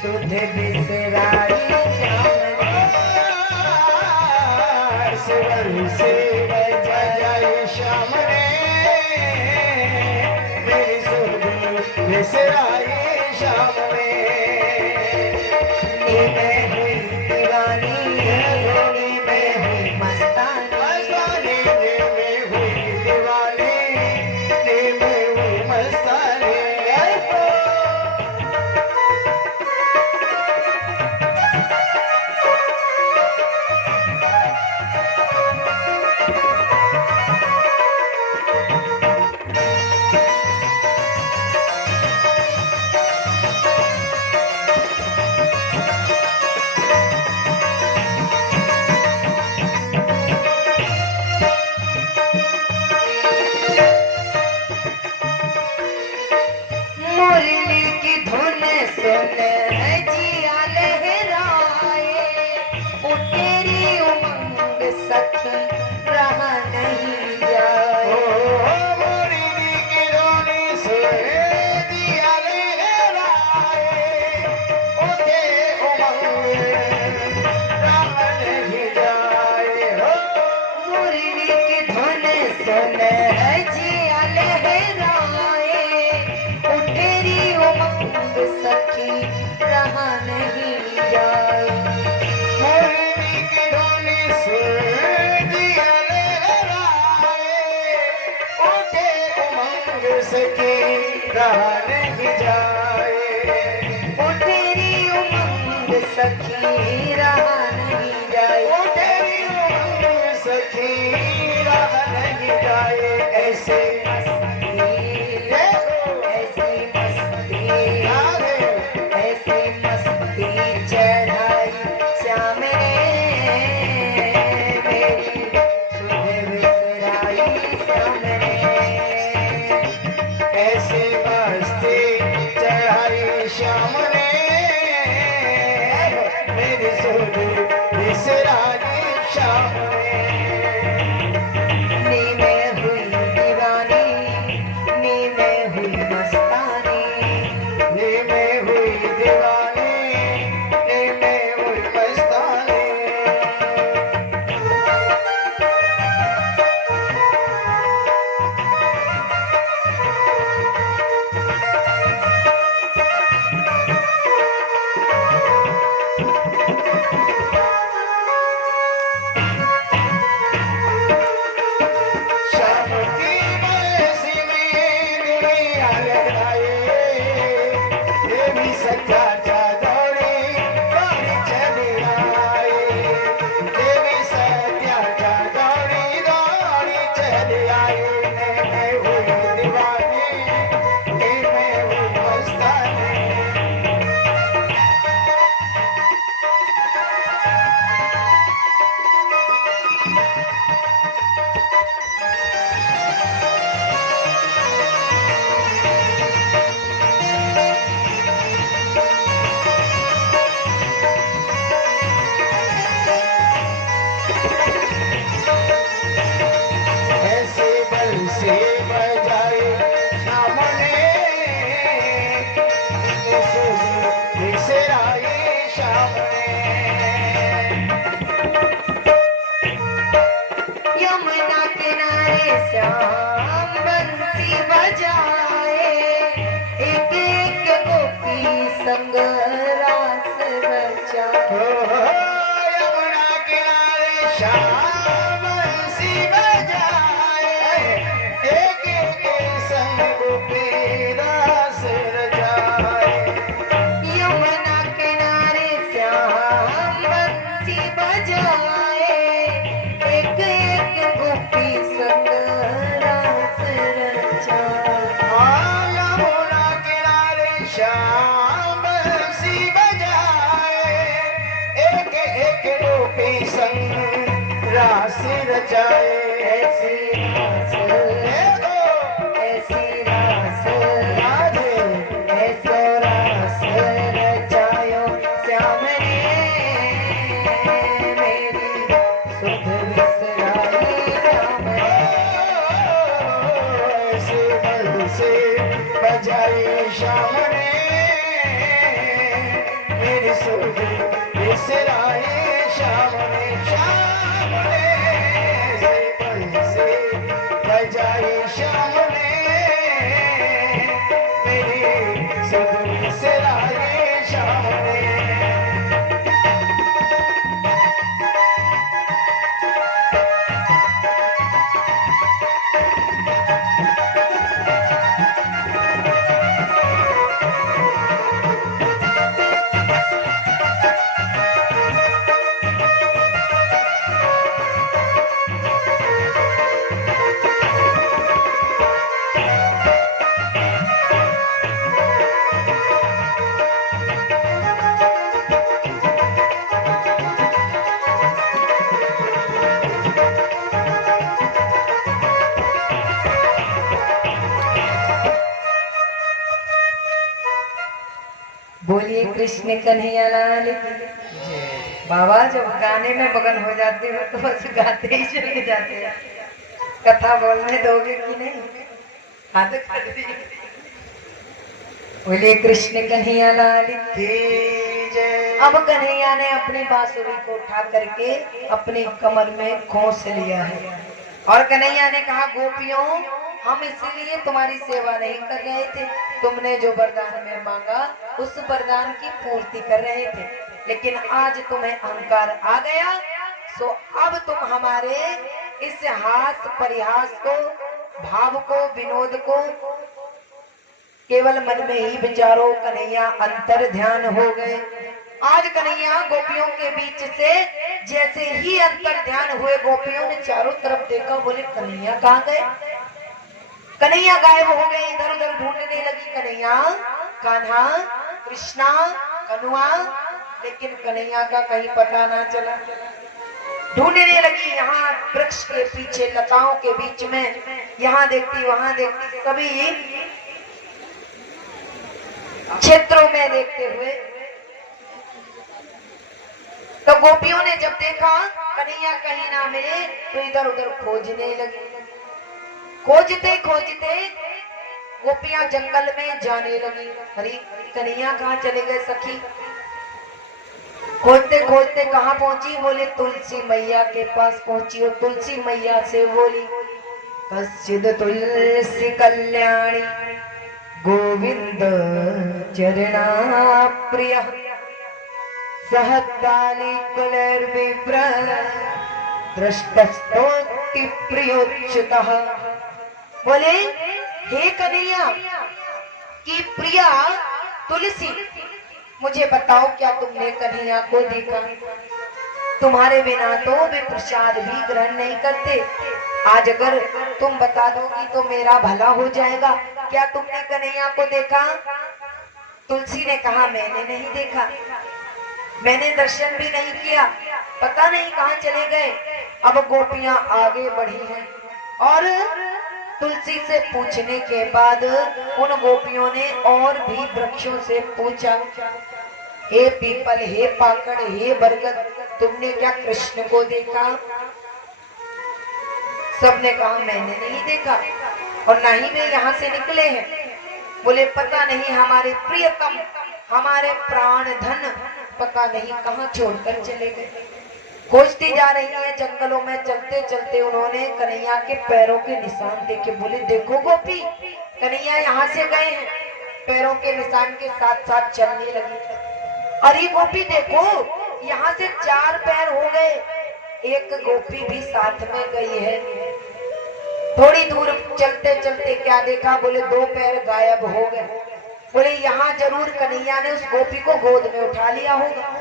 सुध बिसराई श्याम ने। बंसी बजाई श्याम ने मेरी सुध बिसराई श्याम ने। नी में हुई दीवानी नी में हुई मस्तानी। मस्तानी नी में हुई दीवानी नी में हुई मस्तानी। मुरली की धुन सुन जिया लहराए ओ तेरी उमंग सखी रहा नहीं जाए। मुरली की धुन सुन दिया लहराए ओ तेरे उमंग राह नहीं जाए। मुरली की धुन सुन जिया लहराए ओ तेरी उमंग सखी रहा नहीं जाए। ओ तेरी उमंग सखी रहा नहीं जाए, ओ तेरी उमंग सखी रहा नहीं जाए। ऐसे ऐसी मस्ती, राधे ऐसी मस्ती चढ़ाई श्याम ने मेरी सुध बिसराई श्याम ने। ऐसे मस्ती चढ़ाई श्याम ने मेरी सुध बिसराई श्याम ने। नी में हुई दीवानी, नी में हुई मस्तानी, नी में हुई दीवानी, नी में हुई मस्तानी। श्याम की बरसी में दुनिया लगाए, देवी सत्या दौड़ी दौड़ी चली आए। देवी सत्या दौड़ी दौड़ी चली आई। मैं हुई दीवानी, मैं हुई मस्तानी। ऐसे बल से बजाए श्याम ने बिसराए श्याम ने। यमुना किनारे श्याम बंसी बजाए, एक एक गोपी संग रास रचाए। यमुना किनारे श्याम बंसी बजाए, एक एक संग गोपी रास रचाए। यमुना किनारे श्याम बंसी बजाए, एक एक गोपी संग रास रचाए। यमुना किनारे श्याम बंसी बजाए, एक एक गोपी संग रास रचाए। ऐसी रास, ऐसी रास, राधे ऐसो रास रचायो श्याम ने मेरी सुध बिसराई श्याम ने। ऐसे बल से बजाए श्याम ने मेरी सुध बिसराए श्याम ने। श्याम ने ऐसे बल से बजाए श्याम ने मेरी सुध बिसराए श्याम ने। बोलिए कृष्ण कन्हैया लाल की। बाबा जब गाने में मगन हो जाते हो तो बस गाते ही चले जाते हैं। कथा बोलने दोगे कि नहीं? हाथ कर दीजिए। बोलिए कृष्ण कन्हैया लाल की। जय। अब कन्हैया ने अपनी बांसुरी को उठा करके अपनी कमर में खोस लिया है और कन्हैया ने कहा, गोपियों हम इसलिए तुम्हारी सेवा नहीं कर रहे थे, तुमने जो वरदान में मांगा उस वरदान की पूर्ति कर रहे थे, लेकिन आज तुम्हें अहंकार आ गया, सो अब तुम हमारे इस हास परिहास को, भाव को, विनोद को केवल मन में ही विचारो, कन्हैया अंतर ध्यान हो गए। आज कन्हैया गोपियों के बीच से जैसे ही अंतर ध्यान हुए, गोपियों ने चारों तरफ देखा, बोले कन्हैया कहाँ गए? कन्हैया गायब हो गए, इधर उधर ढूंढने लगी कन्हैया, कान्हा, कृष्णा, कनुआ, लेकिन कन्हैया का कहीं पता ना चला। ढूंढने लगी, यहाँ वृक्ष के पीछे, लताओं के बीच में, यहाँ देखती वहां देखती, सभी क्षेत्रों में देखते हुए। तो गोपियों ने जब देखा कन्हैया कहीं ना मिले, तो इधर उधर खोजने लगी। खोजते खोजते गोपियां जंगल में जाने लगी। अरे कन्हैया कहाँ चले गए सखी? खोजते खोजते कहाँ पहुंची? बोले तुलसी मैया के पास पहुंची, और तुलसी मैया से बोली, कश्चिद तुलसी कल्याणी गोविंद चरणा प्रिय सहताली कुलर्विप्र दृष्टस्तोति प्रियोच्युतः। बोले हे कन्हैया की प्रिया तुलसी, मुझे बताओ क्या तुमने कन्हैया को देखा? तुम्हारे बिना तो वे प्रसाद भी ग्रहण नहीं करते। आज अगर तुम बता दोगी तो मेरा भला हो जाएगा। क्या तुमने कन्हैया को देखा? तुलसी ने कहा मैंने नहीं देखा, मैंने दर्शन भी नहीं किया, पता नहीं कहाँ चले गए। अब गोपियां आगे बढ़ी हैं और तुलसी से पूछने के बाद उन गोपियों ने और भी वृक्षों से पूछा, हे पीपल, हे पाकड़, हे बरगद, तुमने क्या कृष्ण को देखा? सबने कहा मैंने नहीं देखा, और ना ही वे यहाँ से निकले हैं। बोले पता नहीं हमारे प्रियतम, हमारे प्राण धन पता नहीं कहाँ छोड़कर चले गए। खोजती जा रही है जंगलों में, चलते चलते उन्होंने कन्हैया के पैरों के निशान देखे। बोले देखो गोपी, कन्हैया यहाँ से गए हैं। पैरों के निशान के साथ साथ चलने लगी। अरे गोपी देखो, यहाँ से 4 पैर हो गए, एक गोपी भी साथ में गई है। थोड़ी दूर चलते चलते क्या देखा? बोले 2 पैर गायब हो गए। बोले यहाँ जरूर कन्हैया ने उस गोपी को गोद में उठा लिया होगा।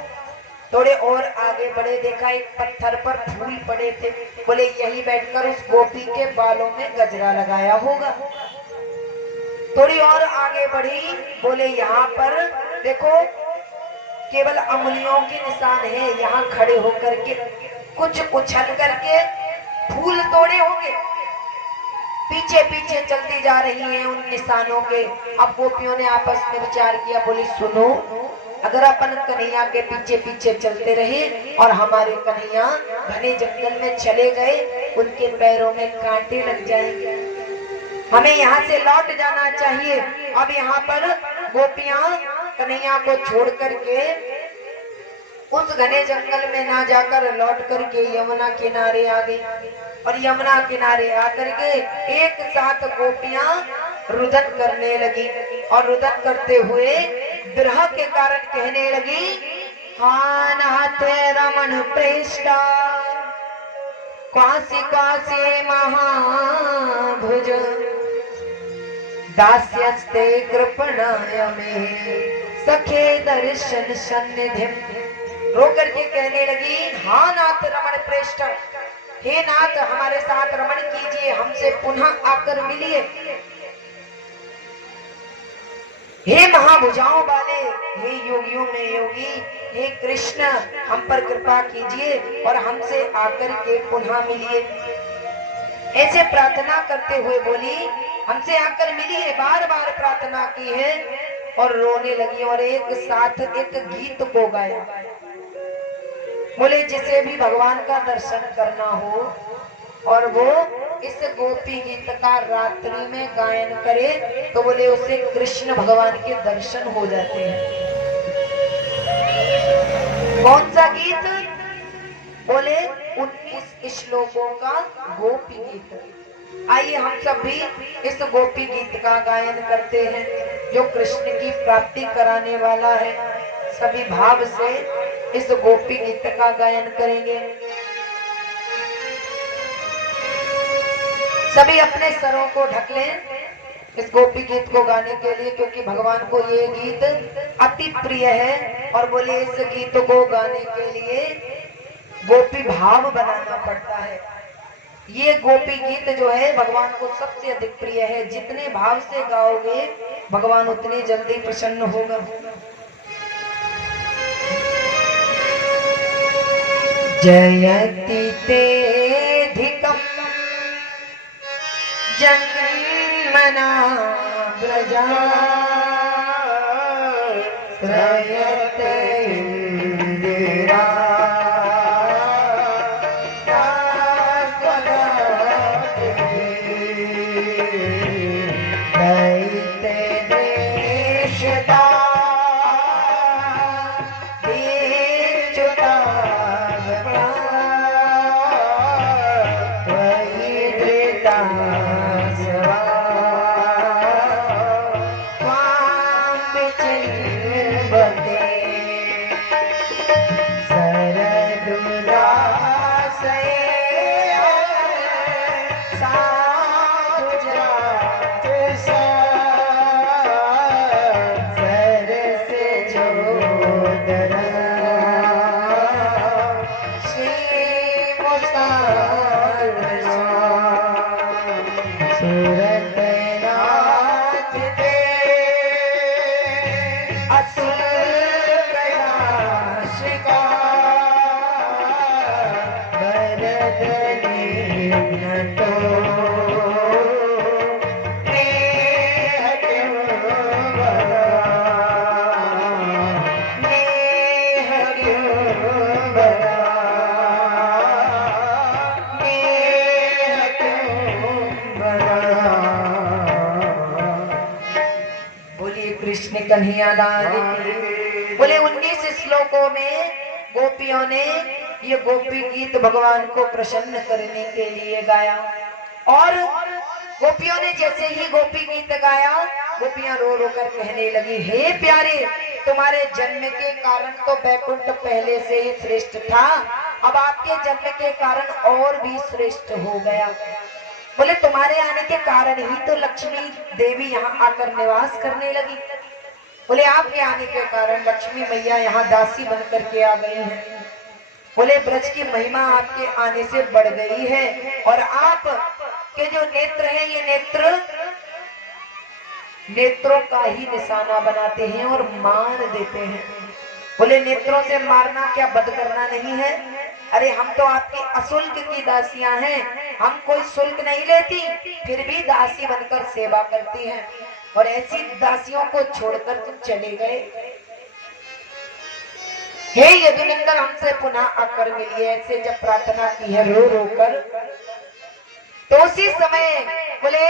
थोड़े और आगे बढ़े, देखा एक पत्थर पर फूल पड़े थे। बोले यही बैठकर उस गोपी के बालों में गजरा लगाया होगा। थोड़ी और आगे बढ़ी, बोले यहाँ पर देखो केवल अंगुलियों के निशान है, यहाँ खड़े होकर के कुछ उछल करके फूल तोड़े होंगे। पीछे पीछे चलती जा रही हैं उन निशानों के। अब गोपियों ने आपस में विचार किया, बोली सुनो, अगर अपन कन्हैया के पीछे पीछे चलते रहे और हमारे कन्हैया घने जंगल में चले गए, उनके पैरों में कांटे लग जाएंगे, हमें यहाँ से लौट जाना चाहिए। अब यहाँ पर गोपियां कन्हैया को छोड़ करके उस घने जंगल में ना जाकर लौट करके यमुना किनारे आ गई, और यमुना किनारे आकर के एक साथ गोपियां रुदन करने लगी, और रुदन करते हुए विरह के कारण कहने लगी, हाँ नाथ रमण प्रेष्ठा काशी काशी महाभुज दास्यस्ते कृपणाय में सखे दर्शन सन्निधिम। रो करके कहने लगी, हाँ नाथ रमण प्रेष्ठ, हे नाथ हमारे साथ रमण कीजिए, हमसे पुनः आकर मिलिए। हे महाभुजाओं वाले, हे योगियों में योगी, हे कृष्ण हम पर कृपा कीजिए और हमसे आकर के पुनः मिलिए। ऐसे प्रार्थना करते हुए बोली, हमसे आकर मिलिए, बार बार प्रार्थना की है और रोने लगी और एक साथ एक गीत को गाया। बोले जिसे भी भगवान का दर्शन करना हो और वो इस गोपी गीत का रात्रि में गायन करे, तो बोले उसे कृष्ण भगवान के दर्शन हो जाते हैं। कौन सा गीत? बोले 19 श्लोकों का गोपी गीत। आइए हम सब भी इस गोपी गीत का गायन करते हैं, जो कृष्ण की प्राप्ति कराने वाला है। सभी भाव से इस गोपी गीत का गायन करेंगे। सभी अपने सरों को ढक लें। इस गोपी गीत को गाने के लिए, क्योंकि भगवान को ये गीत अति प्रिय है। और बोले इस गीत को गाने के लिए गोपी भाव बनाना पड़ता है। ये गोपी गीत जो है भगवान को सबसे अधिक प्रिय है। जितने भाव से गाओगे भगवान उतने जल्दी प्रसन्न होगा। जयति तेधिकम् जन्मना व्रजा श्रयते इंदिरा दैते देशता दीक्षुता कृष्ण कन्हैया लाल की। बोले 19 श्लोकों में गोपियों ने ये गोपी गीत भगवान को प्रसन्न करने के लिए गाया। और गोपियों ने जैसे ही गोपी गीत गाया, गोपियां रो रो कर कहने लगी, हे प्यारे, तुम्हारे जन्म के कारण तो बैकुंठ पहले से ही श्रेष्ठ था, अब आपके जन्म के कारण और भी श्रेष्ठ हो गया। बोले तुम्हारे आने के कारण ही तो लक्ष्मी देवी यहाँ आकर निवास करने लगी। बोले आपके आने के कारण लक्ष्मी मैया यहाँ दासी बन करके आ गई है। बोले ब्रज की महिमा आपके आने से बढ़ गई है, और आप के जो नेत्र हैं ये नेत्रों का ही निशाना बनाते हैं और मार देते हैं। बोले नेत्रों से मारना क्या बद करना नहीं है? अरे हम तो आपकी अशुल्क की दासियां हैं, हम कोई शुल्क नहीं लेती, फिर भी दासी बनकर सेवा करती हैं, और ऐसी दासियों को छोड़कर तुम चले गए। हे यदुनंदन, हमसे पुनः आकर मिलिए, ऐसे जब प्रार्थना की है रो रो कर, तो उसी समय बोले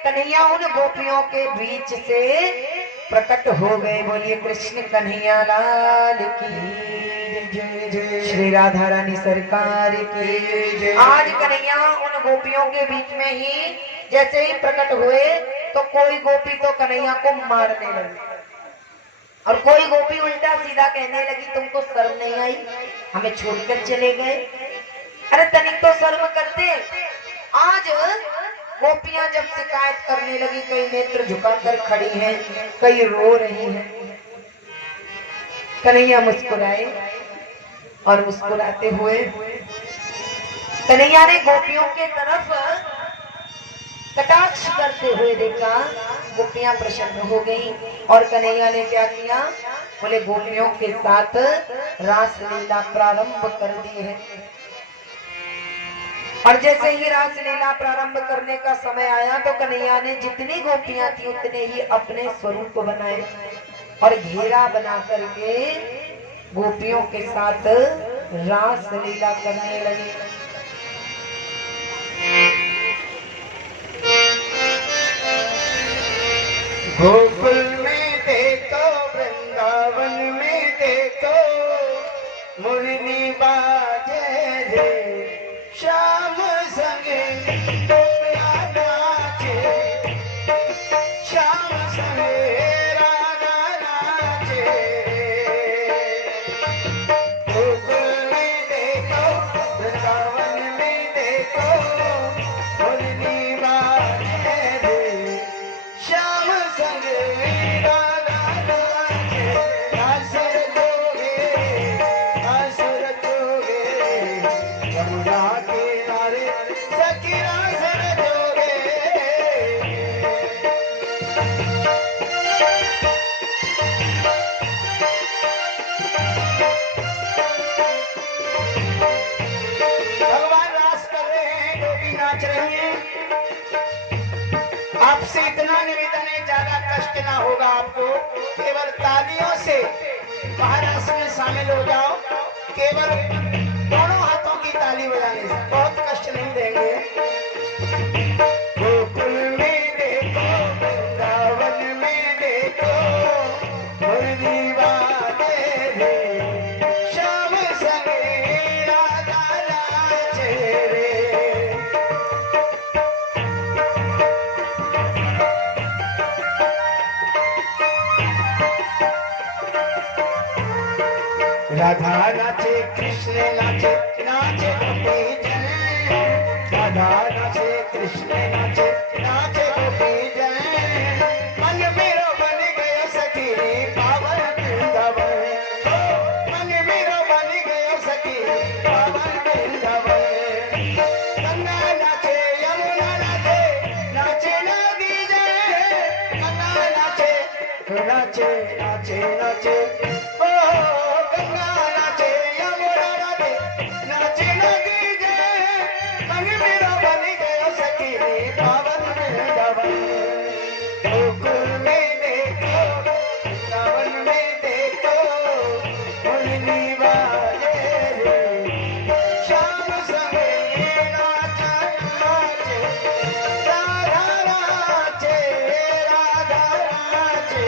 कन्हैया उन गोपियों के बीच से प्रकट हो गए। बोलिए कृष्ण कन्हैया लाल की जय, जय श्री राधा रानी सरकार की जय। आज कन्हैया उन गोपियों के बीच में ही जैसे ही प्रकट हुए तो कोई गोपी तो कन्हैया को मारने लगी, और कोई गोपी उल्टा सीधा कहने लगी, तुमको शर्म नहीं आई, हमें छोड़कर चले गए। अरे तनिक तो शर्म करते। आज गोपियां जब शिकायत करने लगी, कई नेत्र झुकाकर खड़ी हैं, कई रो रही हैं, कन्हैया मुस्कुराए, और मुस्कुराते हुए कन्हैया ने गोपियों के तरफ कटाक्ष करते हुए देखा। गोपियां प्रसन्न हो गई, और कन्हैया ने क्या किया? बोले गोपियों के साथ रास लीला प्रारंभ कर दी है। और जैसे ही रास लीला प्रारंभ करने का समय आया तो कन्हैया ने जितनी गोपियां थी उतने ही अपने स्वरूप बनाए, और घेरा बना करके गोपियों के साथ रास लीला करने लगे। गोकुल में देखो, वृंदावन में देखो, मुरली बाजे रे, श्याम संगे गोपिया नाचे, श्याम संगे राधा नाचे। गोकुल में देखो, वृंदावन में देखो, मुरली बाजे रे, आपसे इतना निवेदन है, ज्यादा कष्ट ना होगा आपको, केवल तालियों से महाराष्ट्र में शामिल हो जाओ, केवल दोनों हाथों की ताली बजाने से, बहुत कष्ट नहीं देंगे। गोकुल में देखो, वृंदावन में देखो, मुरली वाले रे, श्याम संगे राधा नाचे रे। राधा नाचे, कृष्ण नाचे, नाचे गोपी जन। राधा नाचे, कृष्ण नाचे, नाचे गोपी जन। मन मेरो बन गयो सखी पावन वृंदावन। मन मेरो बन गयो सखी पावन वृंदावन। गंगा नाचे, यमुना नाचे, नाचे नदी जय। गंगा नाचे, नाचे नाचे नाचे, ओ गंगा नाचे, यमुना नाचे, नाचे नदी जय। मन मेरो बन गयो सखी पावन वृंदावन। गोकुल में देखो, वृंदावन में देखो, मुरली वाले रे, श्याम संगे नाचे नाचे, राधा नाचे, राधा नाचे।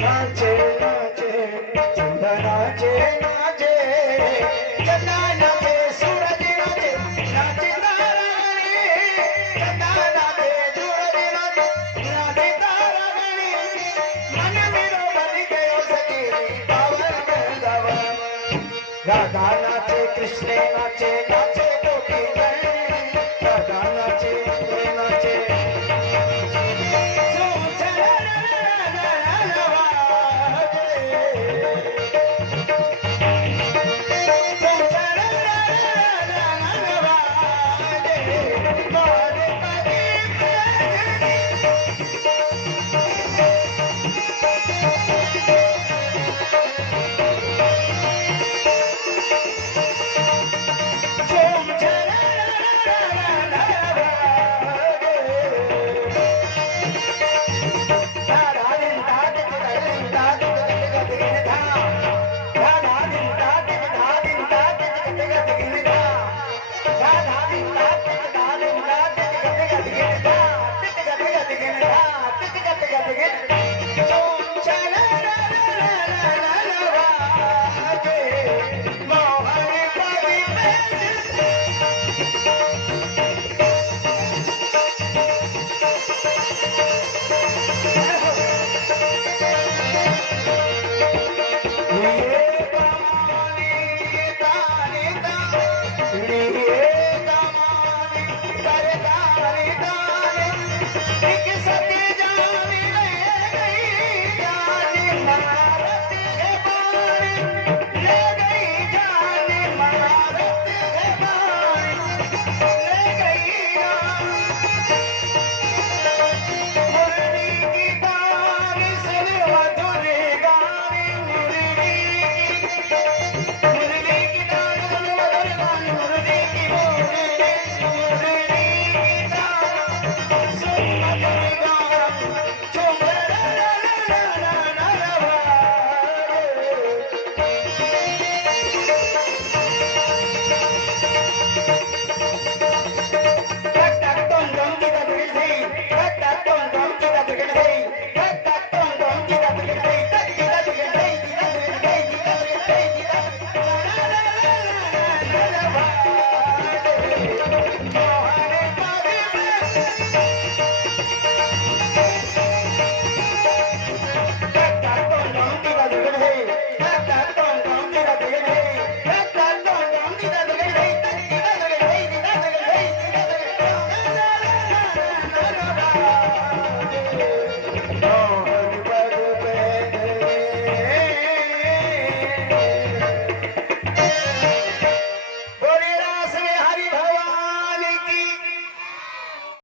नाचे नाचे, चंदा नाचे नाचे, चंदा नाचे, सूरज नाचे, नाचे तारागणी। चंदा नाचे, सूरज नाचे, नाचे तारागणी। मन मेरो बन गयो सखी पावन वृंदावन। राधा नाचे, कृष्ण